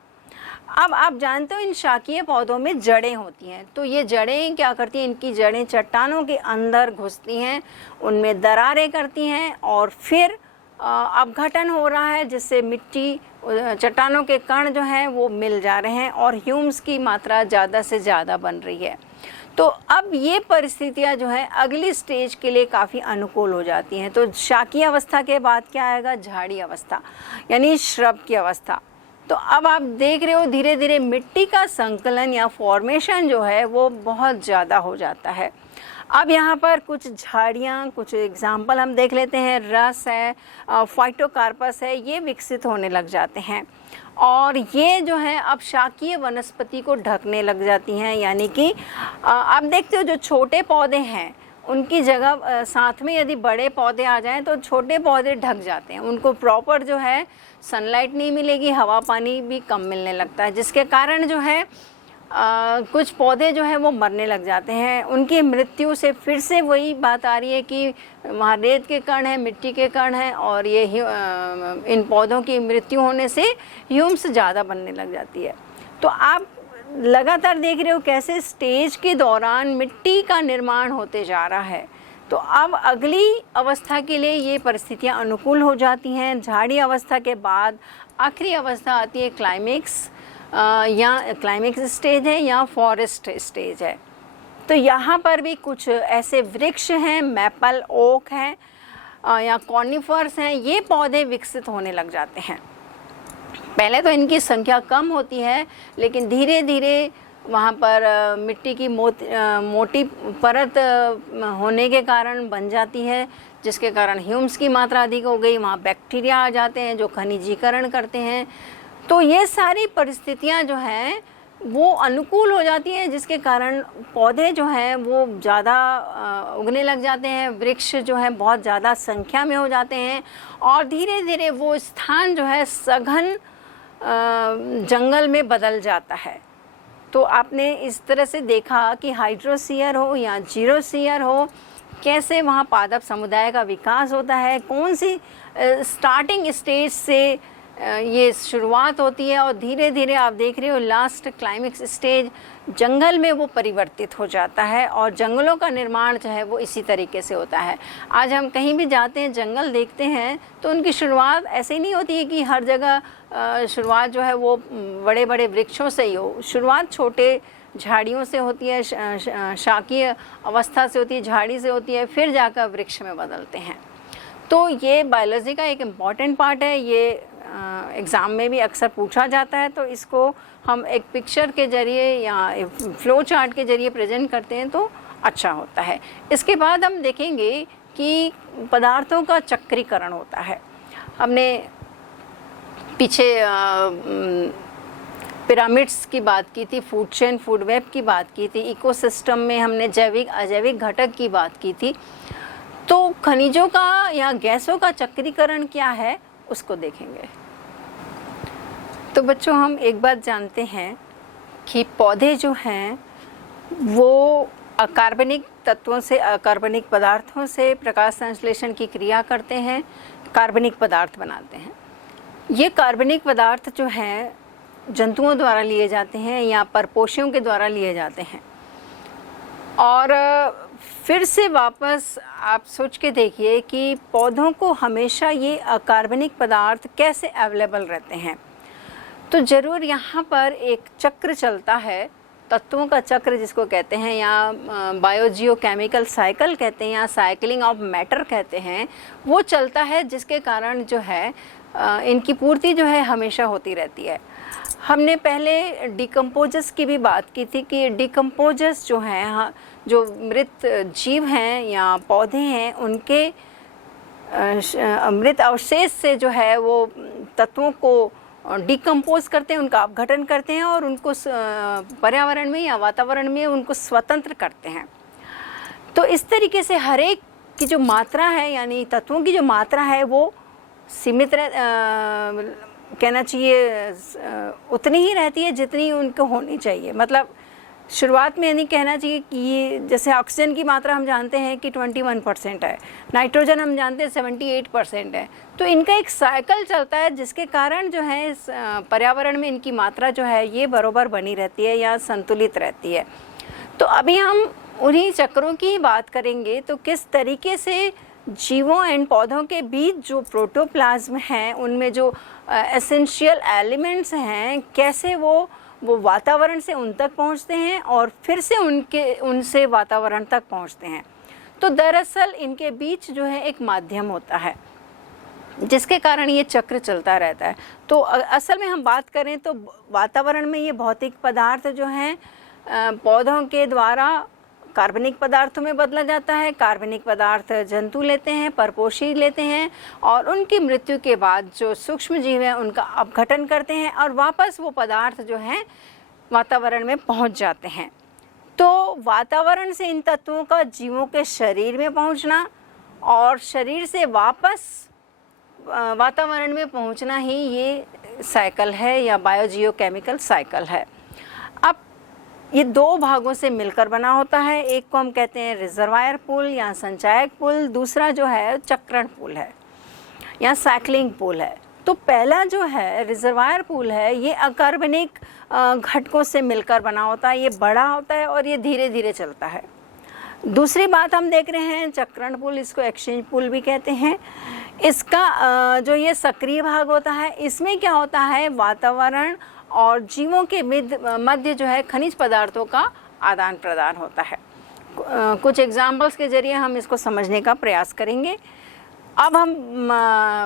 अब आप जानते हो इन शाकीय पौधों में जड़ें होती हैं। तो ये जड़ें क्या करती हैं, इनकी जड़ें चट्टानों के अंदर घुसती हैं, उनमें दरारें करती हैं और फिर अपघटन हो रहा है, जिससे मिट्टी, चट्टानों के कण जो हैं वो मिल जा रहे हैं और ह्यूम्स की मात्रा ज़्यादा से ज़्यादा बन रही है। तो अब ये परिस्थितियाँ जो है अगली स्टेज के लिए काफ़ी अनुकूल हो जाती हैं। तो शाकीय अवस्था के बाद क्या आएगा, झाड़ी अवस्था यानी श्रब की अवस्था। तो अब आप देख रहे हो धीरे धीरे मिट्टी का संकलन या फॉर्मेशन जो है वो बहुत ज़्यादा हो जाता है। अब यहाँ पर कुछ झाड़ियाँ, कुछ एग्जाम्पल हम देख लेते हैं। रस है, फाइटोकार्पस है, ये विकसित होने लग जाते हैं और ये जो है अब शाकीय वनस्पति को ढकने लग जाती हैं। यानी कि आप देखते हो जो छोटे पौधे हैं उनकी जगह साथ में यदि बड़े पौधे आ जाएं तो छोटे पौधे ढक जाते हैं, उनको प्रॉपर जो है सनलाइट नहीं मिलेगी, हवा पानी भी कम मिलने लगता है, जिसके कारण जो है कुछ पौधे जो है वो मरने लग जाते हैं। उनकी मृत्यु से फिर से वही बात आ रही है कि वहाँ रेत के कण हैं, मिट्टी के कण हैं और ये इन पौधों की मृत्यु होने से ह्यूम्स ज़्यादा बनने लग जाती है। तो आप लगातार देख रहे हो कैसे स्टेज के दौरान मिट्टी का निर्माण होते जा रहा है। तो अब अगली अवस्था के लिए ये परिस्थितियाँ अनुकूल हो जाती हैं। झाड़ी अवस्था के बाद आखिरी अवस्था आती है क्लाइमेक्स, या क्लाइमेक्स स्टेज है या फॉरेस्ट स्टेज है। तो यहाँ पर भी कुछ ऐसे वृक्ष हैं, मैपल, ओक हैं या कॉनिफर्स हैं, ये पौधे विकसित होने लग जाते हैं। पहले तो इनकी संख्या कम होती है, लेकिन धीरे धीरे वहाँ पर मिट्टी की मोटी परत होने के कारण बन जाती है, जिसके कारण ह्यूम्स की मात्रा अधिक हो गई। वहाँ बैक्टीरिया आ जाते हैं जो खनिजीकरण करते हैं। तो ये सारी परिस्थितियाँ जो हैं वो अनुकूल हो जाती हैं, जिसके कारण पौधे जो हैं वो ज़्यादा उगने लग जाते हैं, वृक्ष जो है बहुत ज़्यादा संख्या में हो जाते हैं और धीरे धीरे वो स्थान जो है सघन जंगल में बदल जाता है। तो आपने इस तरह से देखा कि हाइड्रोसीयर हो या जीरोसीयर हो, कैसे वहाँ पादप समुदाय का विकास होता है, कौन सी स्टार्टिंग स्टेज से ये शुरुआत होती है और धीरे धीरे आप देख रहे हो लास्ट क्लाइमेक्स स्टेज जंगल में वो परिवर्तित हो जाता है और जंगलों का निर्माण जो है वो इसी तरीके से होता है। आज हम कहीं भी जाते हैं, जंगल देखते हैं, तो उनकी शुरुआत ऐसे नहीं होती है कि हर जगह शुरुआत जो है वो बड़े बड़े वृक्षों से ही हो। शुरुआत छोटे झाड़ियों से होती है, शाकीय अवस्था से होती है, झाड़ी से होती है, फिर जाकर वृक्ष में बदलते हैं। तो ये बायोलॉजी का एक इम्पॉर्टेंट पार्ट है, ये एग्ज़ाम में भी अक्सर पूछा जाता है। तो इसको हम एक पिक्चर के ज़रिए या फ्लो चार्ट के ज़रिए प्रेजेंट करते हैं तो अच्छा होता है। इसके बाद हम देखेंगे कि पदार्थों का चक्रीकरण होता है। हमने पीछे पिरामिड्स की बात की थी, फूड चेन, फूड वेब की बात की थी, इकोसिस्टम में हमने जैविक अजैविक घटक की बात की थी। तो खनिजों का या गैसों का चक्रीकरण क्या है उसको देखेंगे। तो बच्चों, हम एक बात जानते हैं कि पौधे जो हैं वो अकार्बनिक तत्वों से, कार्बनिक पदार्थों से प्रकाश संश्लेषण की क्रिया करते हैं, कार्बनिक पदार्थ बनाते हैं। ये कार्बनिक पदार्थ जो हैं जंतुओं द्वारा लिए जाते हैं या परपोषियों के द्वारा लिए जाते हैं। और फिर से वापस आप सोच के देखिए कि पौधों को हमेशा ये अकार्बनिक पदार्थ कैसे अवेलेबल रहते हैं। तो ज़रूर यहाँ पर एक चक्र चलता है, तत्वों का चक्र जिसको कहते हैं, या बायोजियोकेमिकल साइकिल कहते हैं, या साइकिलिंग ऑफ मैटर कहते हैं, वो चलता है, जिसके कारण जो है इनकी पूर्ति जो है हमेशा होती रहती है। हमने पहले डिकम्पोजर्स की भी बात की थी कि डिकम्पोजर्स जो हैं, जो मृत जीव हैं या पौधे हैं, उनके मृत अवशेष से जो है वो तत्वों को डिकम्पोज करते हैं, उनका अपघटन करते हैं और उनको पर्यावरण में या वातावरण में उनको स्वतंत्र करते हैं। तो इस तरीके से हर एक की जो मात्रा है, यानी तत्वों की जो मात्रा है, वो सीमित कहना चाहिए उतनी ही रहती है जितनी उनको होनी चाहिए। मतलब शुरुआत में नहीं कहना चाहिए कि ये, जैसे ऑक्सीजन की मात्रा हम जानते हैं कि 21% है, नाइट्रोजन हम जानते हैं 78% है। तो इनका एक साइकिल चलता है, जिसके कारण जो है इस पर्यावरण में इनकी मात्रा जो है ये बरोबर बनी रहती है या संतुलित रहती है। तो अभी हम उन्हीं चक्रों की बात करेंगे। तो किस तरीके से जीवों एंड पौधों के बीच जो प्रोटोप्लाज्म हैं, उनमें जो एसेंशियल एलिमेंट्स हैं, कैसे वो वातावरण से उन तक पहुंचते हैं और फिर से उनसे वातावरण तक पहुंचते हैं। तो दरअसल इनके बीच जो है एक माध्यम होता है, जिसके कारण ये चक्र चलता रहता है। तो असल में हम बात करें तो वातावरण में ये भौतिक पदार्थ जो हैं पौधों के द्वारा कार्बनिक पदार्थों में बदला जाता है। कार्बनिक पदार्थ जंतु लेते हैं, परपोषी लेते हैं, और उनकी मृत्यु के बाद जो सूक्ष्म जीव हैं उनका अपघटन करते हैं और वापस वो पदार्थ जो हैं वातावरण में पहुंच जाते हैं। तो वातावरण से इन तत्वों का जीवों के शरीर में पहुंचना और शरीर से वापस वातावरण में पहुंचना ही ये साइकिल है या बायोजियोकेमिकल साइकिल है। अब ये दो भागों से मिलकर बना होता है। एक को हम कहते हैं रिजर्वायर पूल या संचायक पूल, दूसरा जो है चक्रण पूल है या साइक्लिंग पूल है। तो पहला जो है रिजर्वायर पूल है, ये अकार्बनिक घटकों से मिलकर बना होता है, ये बड़ा होता है और ये धीरे धीरे चलता है। दूसरी बात हम देख रहे हैं चक्रण पूल, इसको एक्सचेंज पूल भी कहते हैं। इसका जो ये सक्रिय भाग होता है, इसमें क्या होता है, वातावरण और जीवों के मध्य जो है खनिज पदार्थों का आदान प्रदान होता है। कुछ एग्जाम्पल्स के जरिए हम इसको समझने का प्रयास करेंगे। अब हम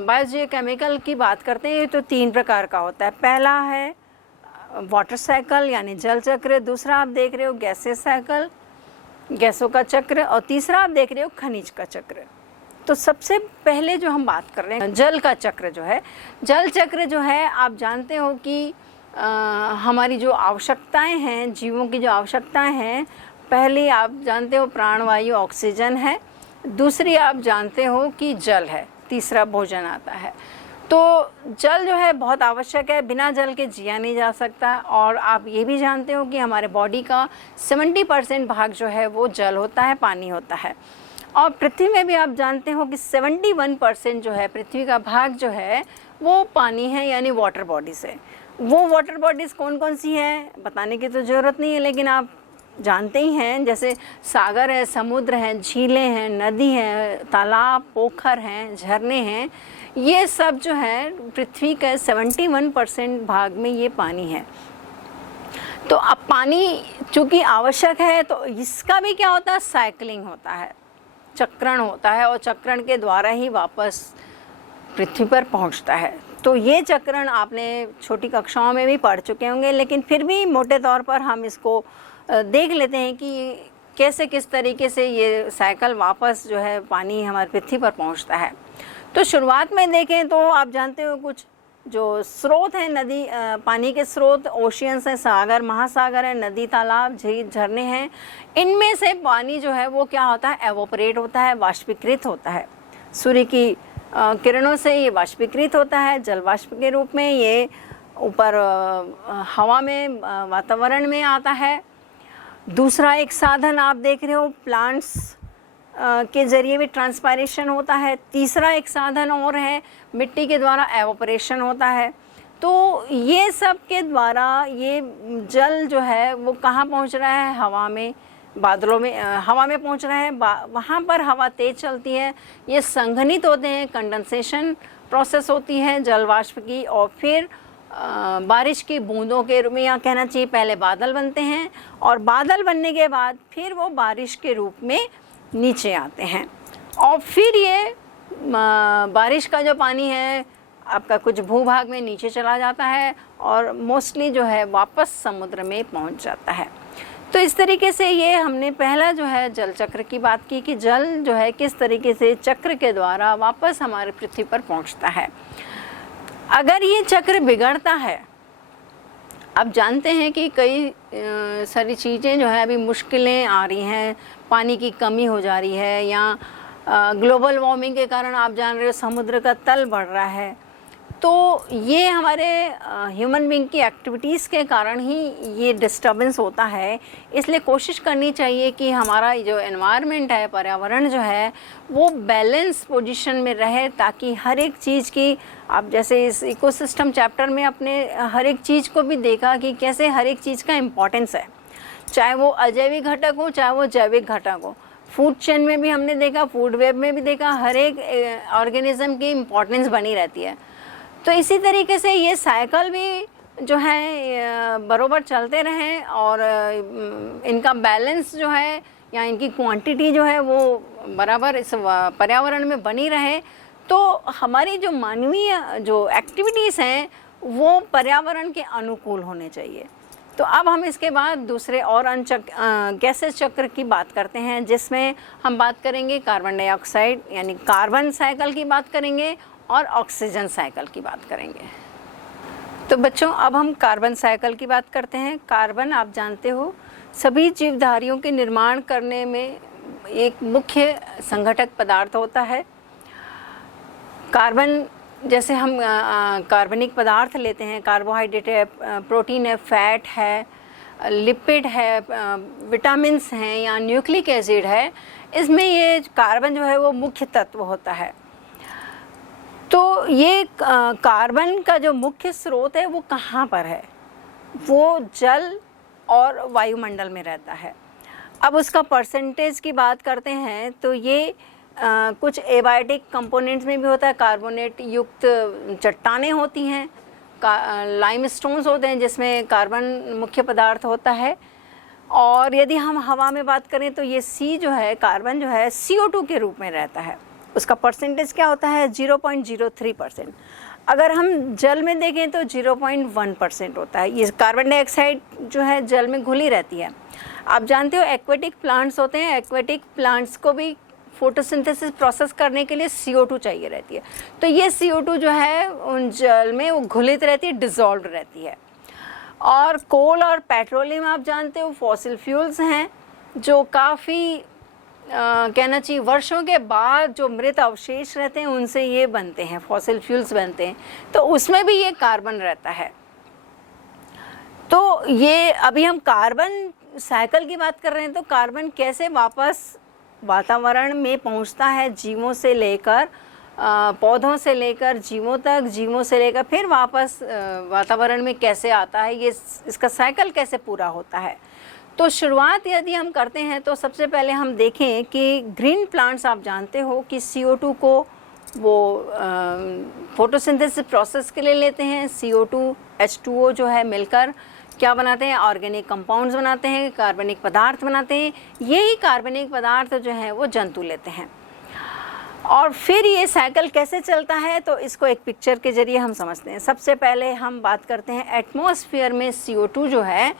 बायोजियोकेमिकल की बात करते हैं तो 3 प्रकार का होता है। पहला है वाटर साइकिल यानी जल चक्र, दूसरा आप देख रहे हो गैसेस साइकिल, गैसों का चक्र, और तीसरा आप देख रहे हो खनिज का चक्र। तो सबसे पहले जो हम बात कर रहे हैं जल का चक्र जो है, जल चक्र जो है आप जानते हो कि हमारी जो आवश्यकताएं हैं, जीवों की जो आवश्यकताएं हैं, पहली आप जानते हो प्राणवायु ऑक्सीजन है, दूसरी आप जानते हो कि जल है, तीसरा भोजन आता है। तो जल जो है बहुत आवश्यक है, बिना जल के जिया नहीं जा सकता। और आप ये भी जानते हो कि हमारे बॉडी का 70% भाग जो है वो जल होता है, पानी होता है। और पृथ्वी में भी आप जानते हो कि 71% जो है पृथ्वी का भाग जो है वो पानी है, यानी वाटर बॉडीज़ है। वो वाटर बॉडीज़ कौन कौन सी हैं बताने की तो ज़रूरत नहीं है, लेकिन आप जानते ही हैं, जैसे सागर है, समुद्र हैं, झीलें हैं, नदी हैं, तालाब, पोखर हैं, झरने हैं। ये सब जो है पृथ्वी का 71% भाग में ये पानी है। तो अब पानी चूँकि आवश्यक है तो इसका भी क्या होता है, साइकिलिंग होता है, चक्रण होता है, और चक्रण के द्वारा ही वापस पृथ्वी पर पहुंचता है। तो ये चक्रण आपने छोटी कक्षाओं में भी पढ़ चुके होंगे, लेकिन फिर भी मोटे तौर पर हम इसको देख लेते हैं कि कैसे किस तरीके से ये साइकिल वापस जो है पानी हमारी पृथ्वी पर पहुंचता है। तो शुरुआत में देखें तो आप जानते हो कुछ जो स्रोत हैं, नदी पानी के स्रोत, ओशियंस हैं, सागर, महासागर है, नदी, तालाब, झील, झरने हैं। इनमें से पानी जो है वो क्या होता है, एवोपरेट होता है, वाष्पीकृत होता है। सूर्य की किरणों से ये वाष्पीकृत होता है, जल वाष्प के रूप में ये ऊपर हवा में, वातावरण में आता है। दूसरा एक साधन आप देख रहे हो प्लांट्स के ज़रिए भी ट्रांसपायरेशन होता है। तीसरा एक साधन और है, मिट्टी के द्वारा एवोपरेशन होता है। तो ये सब के द्वारा ये जल जो है वो कहाँ पहुँच रहा है, हवा में, बादलों में, हवा में पहुँच रहा है। वहाँ पर हवा तेज़ चलती है, ये संघनित होते हैं, कंडेंसेशन प्रोसेस होती है जल वाष्प की, और फिर बारिश की बूंदों के रूप में, या कहना चाहिए पहले बादल बनते हैं, और बादल बनने के बाद फिर वो बारिश के रूप में नीचे आते हैं, और फिर ये बारिश का जो पानी है आपका कुछ भूभाग में नीचे चला जाता है और मोस्टली जो है वापस समुद्र में पहुंच जाता है। तो इस तरीके से ये हमने पहला जो है जल चक्र की बात की कि जल जो है किस तरीके से चक्र के द्वारा वापस हमारे पृथ्वी पर पहुंचता है। अगर ये चक्र बिगड़ता है, अब जानते हैं कि कई सारी चीज़ें जो है अभी मुश्किलें आ रही हैं, पानी की कमी हो जा रही है, या ग्लोबल वार्मिंग के कारण आप जान रहे हो समुद्र का तल बढ़ रहा है। तो ये हमारे ह्यूमन बीइंग की एक्टिविटीज़ के कारण ही ये डिस्टर्बेंस होता है। इसलिए कोशिश करनी चाहिए कि हमारा जो एनवायरनमेंट है, पर्यावरण जो है, वो बैलेंस पोजीशन में रहे, ताकि हर एक चीज़ की, आप जैसे इस इकोसिस्टम चैप्टर में अपने हर एक चीज़ को भी देखा कि कैसे हर एक चीज़ का इम्पोर्टेंस है, चाहे वो अजैविक घटक हो चाहे वो जैविक घटक हो। फूड चेन में भी हमने देखा, फूड वेब में भी देखा, हर एक ऑर्गेनिज्म की इम्पोर्टेंस बनी रहती है। तो इसी तरीके से ये साइकिल भी जो है बरोबर चलते रहें, और इनका बैलेंस जो है या इनकी क्वांटिटी जो है वो बराबर इस पर्यावरण में बनी रहे, तो हमारी जो मानवीय जो एक्टिविटीज़ हैं वो पर्यावरण के अनुकूल होने चाहिए। तो अब हम इसके बाद दूसरे और गैसेस चक्र की बात करते हैं, जिसमें हम बात करेंगे कार्बन डाइऑक्साइड यानी कार्बन साइकिल की बात करेंगे, और ऑक्सीजन साइकिल की बात करेंगे। तो बच्चों अब हम कार्बन साइकिल की बात करते हैं। कार्बन आप जानते हो सभी जीवधारियों के निर्माण करने में एक मुख्य संघटक पदार्थ होता है। कार्बन जैसे हम कार्बनिक पदार्थ लेते हैं, कार्बोहाइड्रेट है, प्रोटीन है, फैट है, लिपिड है, विटामिन्स हैं या न्यूक्लिक एसिड है, इसमें ये कार्बन जो है वो मुख्य तत्व होता है। तो ये कार्बन का जो मुख्य स्रोत है वो कहाँ पर है? वो जल और वायुमंडल में रहता है। अब उसका परसेंटेज की बात करते हैं तो ये कुछ एबायोटिक कंपोनेंट्स में भी होता है। कार्बोनेट युक्त चट्टानें होती हैं, लाइमस्टोन्स होते हैं जिसमें कार्बन मुख्य पदार्थ होता है। और यदि हम हवा में बात करें तो ये सी जो है, कार्बन जो है CO2 के रूप में रहता है। उसका परसेंटेज क्या होता है? 0.03%। अगर हम जल में देखें तो 0.1% होता है। ये कार्बन डाइऑक्साइड जो है जल में घुली रहती है। आप जानते हो एक्वेटिक प्लांट्स होते हैं, एक्वेटिक प्लांट्स को भी फोटोसिंथेसिस प्रोसेस करने के लिए CO2 चाहिए रहती है। तो ये CO2 जो है उन जल में वो घुलित रहती है, डिज़ोल्व रहती है। और कोल और पेट्रोलियम आप जानते हो फॉसिल फ्यूल्स हैं जो काफ़ी कहना चाहिए वर्षों के बाद जो मृत अवशेष रहते हैं उनसे ये बनते हैं, फॉसिल फ्यूल्स बनते हैं। तो उसमें भी ये कार्बन रहता है। तो ये अभी हम कार्बन साइकिल की बात कर रहे हैं, तो कार्बन कैसे वापस वातावरण में पहुंचता है, जीवों से लेकर पौधों से लेकर जीवों तक, जीवों से लेकर फिर वापस वातावरण में कैसे आता है, ये इसका साइकिल कैसे पूरा होता है। तो शुरुआत यदि हम करते हैं तो सबसे पहले हम देखें कि ग्रीन प्लांट्स आप जानते हो कि CO2 को वो फोटोसिंथेसिस प्रोसेस के लिए लेते हैं। CO2 H2O जो है मिलकर क्या बनाते हैं? ऑर्गेनिक कंपाउंड्स बनाते हैं, कार्बनिक पदार्थ बनाते हैं। यही कार्बनिक पदार्थ जो है वो जंतु लेते हैं। और फिर ये साइकिल कैसे चलता है तो इसको एक पिक्चर के जरिए हम समझते हैं। सबसे पहले हम बात करते हैं एटमॉस्फेयर में CO2 जो है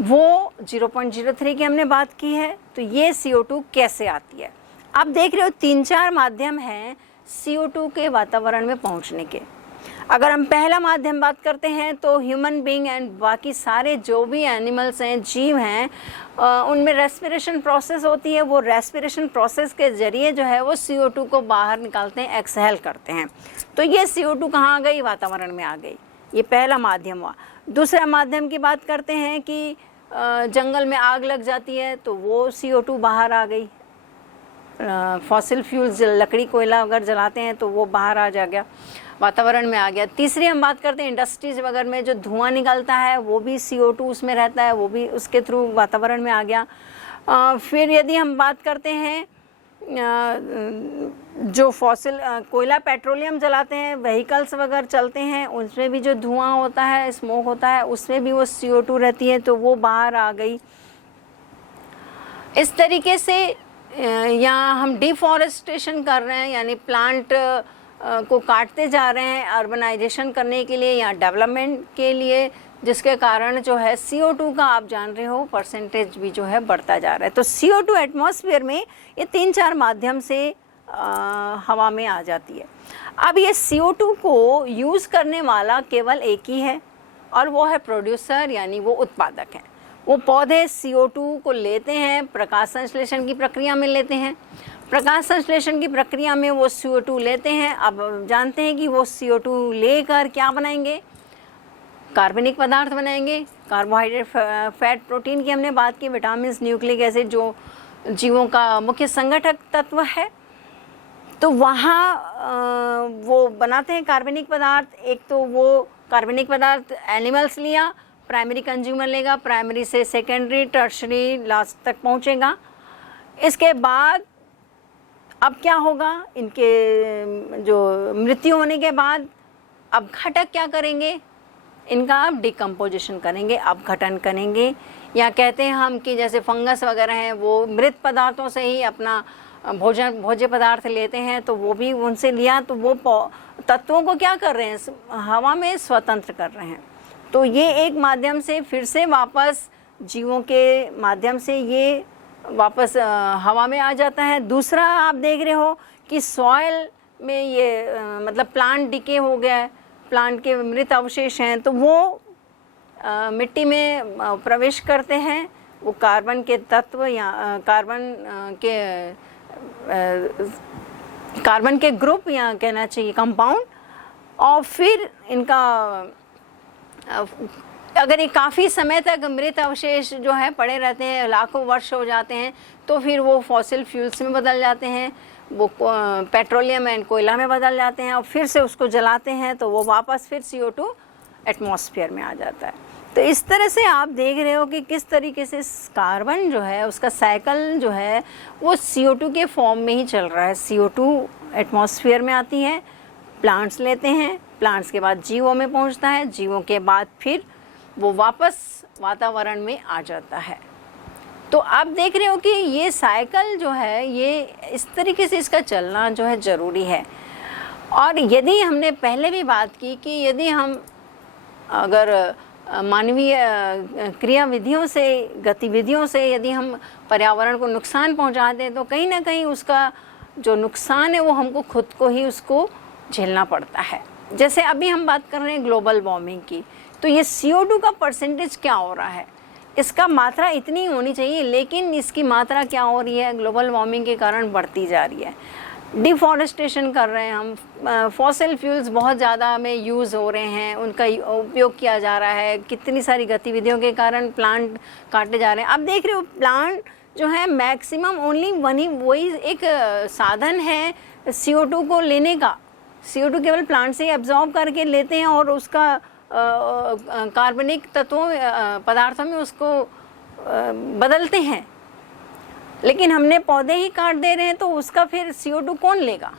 वो 0.03 की हमने बात की है। तो ये CO2 कैसे आती है? आप देख रहे हो 3-4 माध्यम हैं CO2 के वातावरण में पहुंचने के। अगर हम पहला माध्यम बात करते हैं तो ह्यूमन बीइंग एंड बाकी सारे जो भी एनिमल्स हैं, जीव हैं, उनमें रेस्पिरेशन प्रोसेस होती है। वो रेस्पिरेशन प्रोसेस के ज़रिए जो है वो CO2 को बाहर निकालते हैं, एक्सहेल करते हैं। तो ये CO2 कहाँ आ गई? वातावरण में आ गई। ये पहला माध्यम हुआ। दूसरा माध्यम की बात करते हैं कि जंगल में आग लग जाती है तो वो CO2 बाहर आ गई। फॉसिल फ्यूल्स लकड़ी कोयला अगर जलाते हैं तो वो बाहर आ जा गया, वातावरण में आ गया। तीसरी हम बात करते हैं इंडस्ट्रीज वगैरह में जो धुआं निकलता है वो भी CO2 उसमें रहता है, वो भी उसके थ्रू वातावरण में आ गया। फिर यदि हम बात करते हैं जो फॉसिल कोयला पेट्रोलियम जलाते हैं, व्हीकल्स वगैरह चलते हैं, उसमें भी जो धुआं होता है, स्मोक होता है, उसमें भी वो CO2 रहती है तो वो बाहर आ गई। इस तरीके से यहाँ हम डिफॉरेस्टेशन कर रहे हैं, यानी प्लांट को काटते जा रहे हैं अर्बनाइजेशन करने के लिए या डेवलपमेंट के लिए, जिसके कारण जो है CO2 का आप जान रहे हो परसेंटेज भी जो है बढ़ता जा रहा है। तो CO2 एटमॉस्फेयर में ये 3-4 माध्यम से हवा में आ जाती है। अब ये CO2 को यूज़ करने वाला केवल एक ही है और वो है प्रोड्यूसर, यानी वो उत्पादक है। वो पौधे CO2 को लेते हैं, प्रकाश संश्लेषण की प्रक्रिया में लेते हैं। प्रकाश संश्लेषण की प्रक्रिया में वो CO2 लेते हैं। अब जानते हैं कि वो CO2 लेकर क्या बनाएंगे, कार्बनिक पदार्थ बनाएंगे। कार्बोहाइड्रेट, फैट, प्रोटीन की हमने बात की, विटामिन, न्यूक्लिक एसिड जो जीवों का मुख्य संगठक तत्व है, तो वहाँ वो बनाते हैं कार्बनिक पदार्थ। एक तो वो कार्बनिक पदार्थ एनिमल्स लिया, प्राइमरी कंज्यूमर लेगा, प्राइमरी से सेकेंडरी, टर्शरी, लास्ट तक पहुँचेगा। इसके बाद अब क्या होगा, इनके जो मृत्यु होने के बाद अब घटक क्या करेंगे, इनका अब डिकम्पोजिशन करेंगे, अपघटन करेंगे। या कहते हैं हम कि जैसे फंगस वगैरह हैं वो मृत पदार्थों से ही अपना भोज्य पदार्थ लेते हैं, तो वो भी उनसे लिया तो वो तत्वों को क्या कर रहे हैं, हवा में स्वतंत्र कर रहे हैं। तो ये एक माध्यम से फिर से वापस जीवों के माध्यम से ये वापस हवा में आ जाता है। दूसरा आप देख रहे हो कि सॉइल में ये मतलब प्लांट डिके हो गया है, प्लांट के मृत अवशेष हैं तो वो मिट्टी में प्रवेश करते हैं। वो कार्बन के तत्व या कार्बन के ग्रुप या कहना चाहिए कंपाउंड, और फिर इनका अगर ये काफ़ी समय तक मृत अवशेष जो है पड़े रहते हैं, लाखों वर्ष हो जाते हैं, तो फिर वो फॉसिल फ्यूल्स में बदल जाते हैं, वो पेट्रोलियम एंड कोयला में बदल जाते हैं और फिर से उसको जलाते हैं तो वो वापस फिर CO2 एटमॉस्फेयर में आ जाता है। तो इस तरह से आप देख रहे हो कि किस तरीके से कार्बन जो है उसका साइकिल जो है वो CO2 के फॉर्म में ही चल रहा है। CO2 एटमॉस्फेयर में आती है, प्लांट्स लेते हैं, प्लांट्स के बाद जीवों में पहुंचता है, जीवों के बाद फिर वो वापस वातावरण में आ जाता है। तो आप देख रहे हो कि ये साइकिल जो है ये इस तरीके से इसका चलना जो है ज़रूरी है। और यदि हमने पहले भी बात की कि यदि हम अगर मानवीय क्रियाविधियों से, गतिविधियों से यदि हम पर्यावरण को नुकसान पहुंचाते हैं तो कहीं ना कहीं उसका जो नुकसान है वो हमको खुद को ही उसको झेलना पड़ता है। जैसे अभी हम बात कर रहे हैं ग्लोबल वार्मिंग की, तो ये CO2 का परसेंटेज क्या हो रहा है, इसका मात्रा इतनी होनी चाहिए, लेकिन इसकी मात्रा क्या हो रही है, ग्लोबल वार्मिंग के कारण बढ़ती जा रही है। डिफॉरेस्टेशन कर रहे हैं हम, फॉसिल फ्यूल्स बहुत ज़्यादा में यूज़ हो रहे हैं, उनका उपयोग किया जा रहा है, कितनी सारी गतिविधियों के कारण प्लांट काटे जा रहे हैं। अब देख रहे हो प्लांट जो है मैक्सिमम ओनली वही एक साधन है CO2 को लेने का। CO2 केवल प्लांट से ही एब्जॉर्ब करके लेते हैं और उसका कार्बनिक तत्वों पदार्थों में उसको बदलते हैं, लेकिन हमने पौधे ही काट दे रहे हैं तो उसका फिर CO2 कौन लेगा।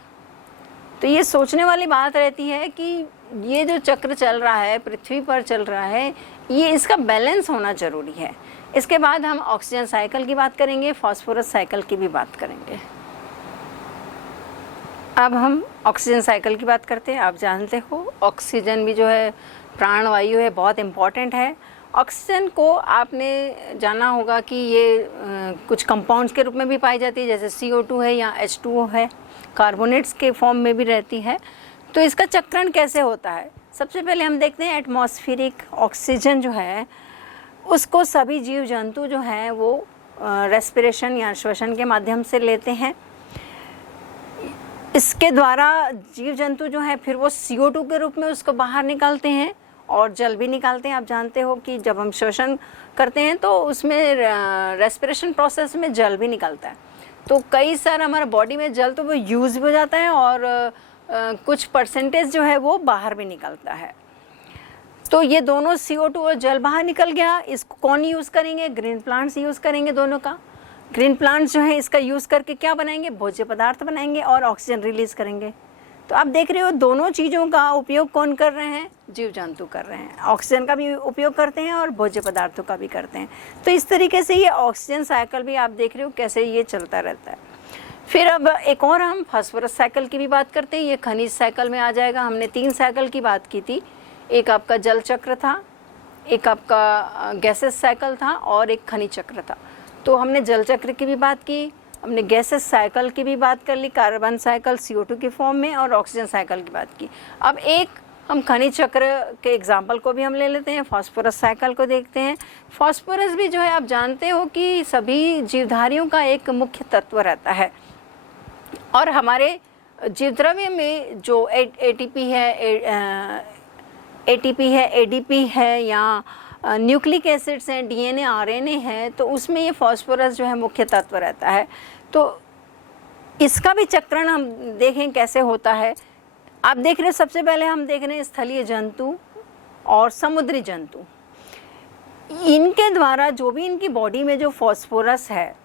तो ये सोचने वाली बात रहती है कि ये जो चक्र चल रहा है, पृथ्वी पर चल रहा है, ये इसका बैलेंस होना ज़रूरी है। इसके बाद हम ऑक्सीजन साइकिल की बात करेंगे, फास्फोरस साइकिल की भी बात करेंगे। अब हम ऑक्सीजन साइकिल की बात करते हैं। आप जानते हो ऑक्सीजन भी जो है प्राणवायु है, बहुत इम्पॉर्टेंट है। ऑक्सीजन को आपने जाना होगा कि ये कुछ कंपाउंड्स के रूप में भी पाई जाती है, जैसे CO2 है या H2O है, कार्बोनेट्स के फॉर्म में भी रहती है। तो इसका चक्रण कैसे होता है, सबसे पहले हम देखते हैं एटमॉस्फेरिक ऑक्सीजन जो है उसको सभी जीव जंतु जो हैं वो रेस्पिरेशन या श्वसन के माध्यम से लेते हैं। इसके द्वारा जीव जंतु जो है फिर वो CO2 के रूप में उसको बाहर निकालते हैं और जल भी निकालते हैं। आप जानते हो कि जब हम श्वसन करते हैं तो उसमें रेस्पिरेशन प्रोसेस में जल भी निकलता है। तो कई सारा हमारा बॉडी में जल तो वो यूज़ भी हो जाता है और कुछ परसेंटेज जो है वो बाहर भी निकलता है। तो ये दोनों CO2 और जल बाहर निकल गया। इसको कौन यूज़ करेंगे? ग्रीन प्लांट्स यूज़ करेंगे दोनों का। ग्रीन प्लांट्स जो है इसका यूज़ करके क्या बनाएंगे? भोज्य पदार्थ बनाएंगे और ऑक्सीजन रिलीज़ करेंगे। तो आप देख रहे हो दोनों चीज़ों का उपयोग कौन कर रहे हैं? जीव जंतु कर रहे हैं। ऑक्सीजन का भी उपयोग करते हैं और भोज्य पदार्थों का भी करते हैं। तो इस तरीके से ये ऑक्सीजन साइकिल भी आप देख रहे हो कैसे ये चलता रहता है। फिर अब एक और हम फास्फोरस साइकिल की भी बात करते हैं। ये खनिज साइकिल में आ जाएगा। हमने 3 साइकिल की बात की थी। एक आपका जल चक्र था, एक आपका गैसेस साइकिल था और एक खनिज चक्र था। तो हमने जल चक्र की भी बात की, हमने गैसेस साइकिल की भी बात कर ली, कार्बन साइकिल CO2 के फॉर्म में, और ऑक्सीजन साइकिल की बात की। अब एक हम खनिज चक्र के एग्जाम्पल को भी हम ले लेते हैं, फास्फोरस साइकिल को देखते हैं। फास्फोरस भी जो है आप जानते हो कि सभी जीवधारियों का एक मुख्य तत्व रहता है और हमारे जीवद्रव्य में जो ATP है, ADP है या न्यूक्लिक एसिड्स हैं, DNA RNA है, तो उसमें ये फास्फोरस जो है मुख्य तत्व रहता है। तो इसका भी चक्रण हम देखें कैसे होता है। आप देख रहे हैं सबसे पहले हम देख रहे हैं स्थलीय जंतु और समुद्री जंतु। इनके द्वारा जो भी इनकी बॉडी में जो फास्फोरस है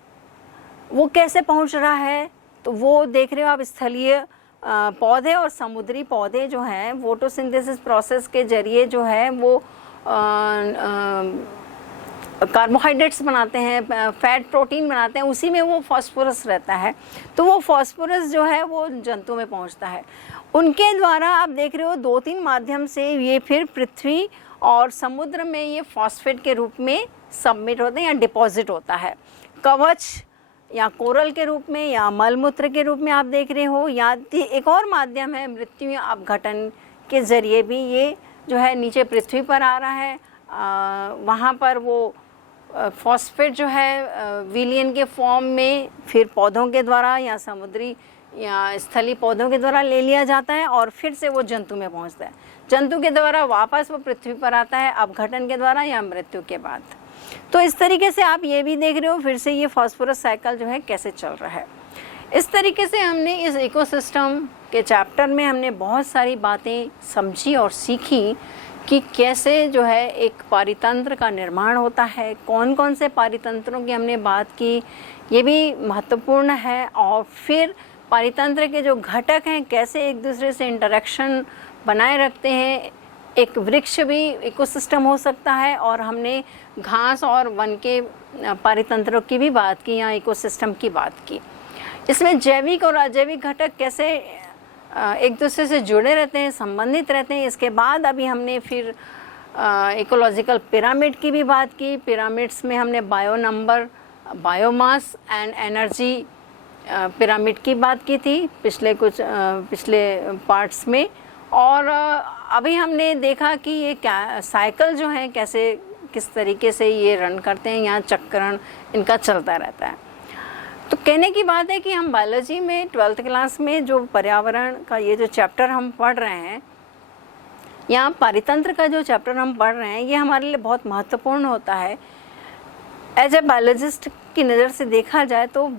वो कैसे पहुंच रहा है, तो वो देख रहे हो आप। स्थलीय पौधे और समुद्री पौधे जो हैं फोटोसिंथेसिस प्रोसेस के जरिए जो है वो कार्बोहाइड्रेट्स बनाते हैं, फैट प्रोटीन बनाते हैं, उसी में वो फास्फोरस रहता है। तो वो फास्फोरस जो है वो जंतु में पहुंचता है। उनके द्वारा आप देख रहे हो 2-3 माध्यम से ये फिर पृथ्वी और समुद्र में ये फॉस्फेट के रूप में सबमिट होते हैं या डिपॉजिट होता है। कवच या कोरल के रूप में या मलमूत्र के रूप में आप देख रहे हो, या एक और माध्यम है मृत्यु या अपघटन के ज़रिए भी ये जो है नीचे पृथ्वी पर आ रहा है। वहाँ पर वो फॉस्फेट जो है विलियन के फॉर्म में फिर पौधों के द्वारा या समुद्री या स्थलीय पौधों के द्वारा ले लिया जाता है और फिर से वो जंतु में पहुँचता है। जंतु के द्वारा वापस वो पृथ्वी पर आता है अपघटन के द्वारा या मृत्यु के बाद। तो इस तरीके से आप ये भी देख रहे हो फिर से ये फास्फोरस साइकिल जो है कैसे चल रहा है। इस तरीके से हमने इस इकोसिस्टम के चैप्टर में हमने बहुत सारी बातें समझी और सीखी कि कैसे जो है एक पारितंत्र का निर्माण होता है, कौन कौन से पारितंत्रों की हमने बात की, ये भी महत्वपूर्ण है। और फिर पारितंत्र के जो घटक हैं कैसे एक दूसरे से इंटरेक्शन बनाए रखते हैं। एक वृक्ष भी इकोसिस्टम हो सकता है और हमने घास और वन के पारितंत्रों की भी बात की या इकोसिस्टम की बात की। इसमें जैविक और अजैविक घटक कैसे एक दूसरे से जुड़े रहते हैं, संबंधित रहते हैं। इसके बाद अभी हमने फिर इकोलॉजिकल पिरामिड की भी बात की। पिरामिड्स में हमने bio number, biomass and energy pyramid की बात की थी पिछले पार्ट्स में। और अभी हमने देखा कि ये क्या साइकिल जो है कैसे किस तरीके से ये रन करते हैं, यहाँ चक्रण इनका चलता रहता है। तो कहने की बात है कि हम बायोलॉजी में 12th क्लास में जो पर्यावरण का ये जो चैप्टर हम पढ़ रहे हैं, यहाँ पारितंत्र का जो चैप्टर हम पढ़ रहे हैं, ये हमारे लिए बहुत महत्वपूर्ण होता है। एज ए बायोलॉजिस्ट की नज़र से देखा जाए तो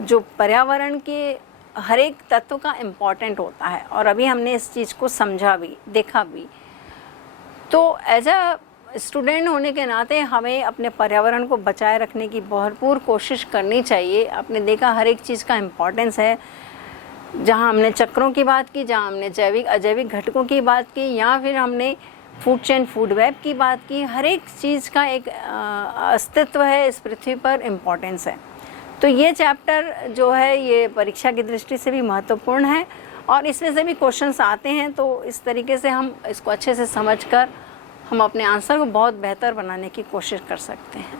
जो पर्यावरण के हर एक तत्व का इम्पॉर्टेंट होता है और अभी हमने इस चीज़ को समझा भी, देखा भी। तो एज अ स्टूडेंट होने के नाते हमें अपने पर्यावरण को बचाए रखने की भरपूर कोशिश करनी चाहिए। आपने देखा हर एक चीज़ का इम्पॉर्टेंस है। जहाँ हमने चक्रों की बात की, जहाँ हमने जैविक अजैविक घटकों की बात की, या फिर हमने फूड चेन फूड वेब की बात की, हर एक चीज़ का एक अस्तित्व है इस पृथ्वी पर, इम्पॉर्टेंस है। तो ये चैप्टर जो है ये परीक्षा की दृष्टि से भी महत्वपूर्ण है और इसमें से भी क्वेश्चंस आते हैं। तो इस तरीके से हम इसको अच्छे से समझकर हम अपने आंसर को बहुत बेहतर बनाने की कोशिश कर सकते हैं।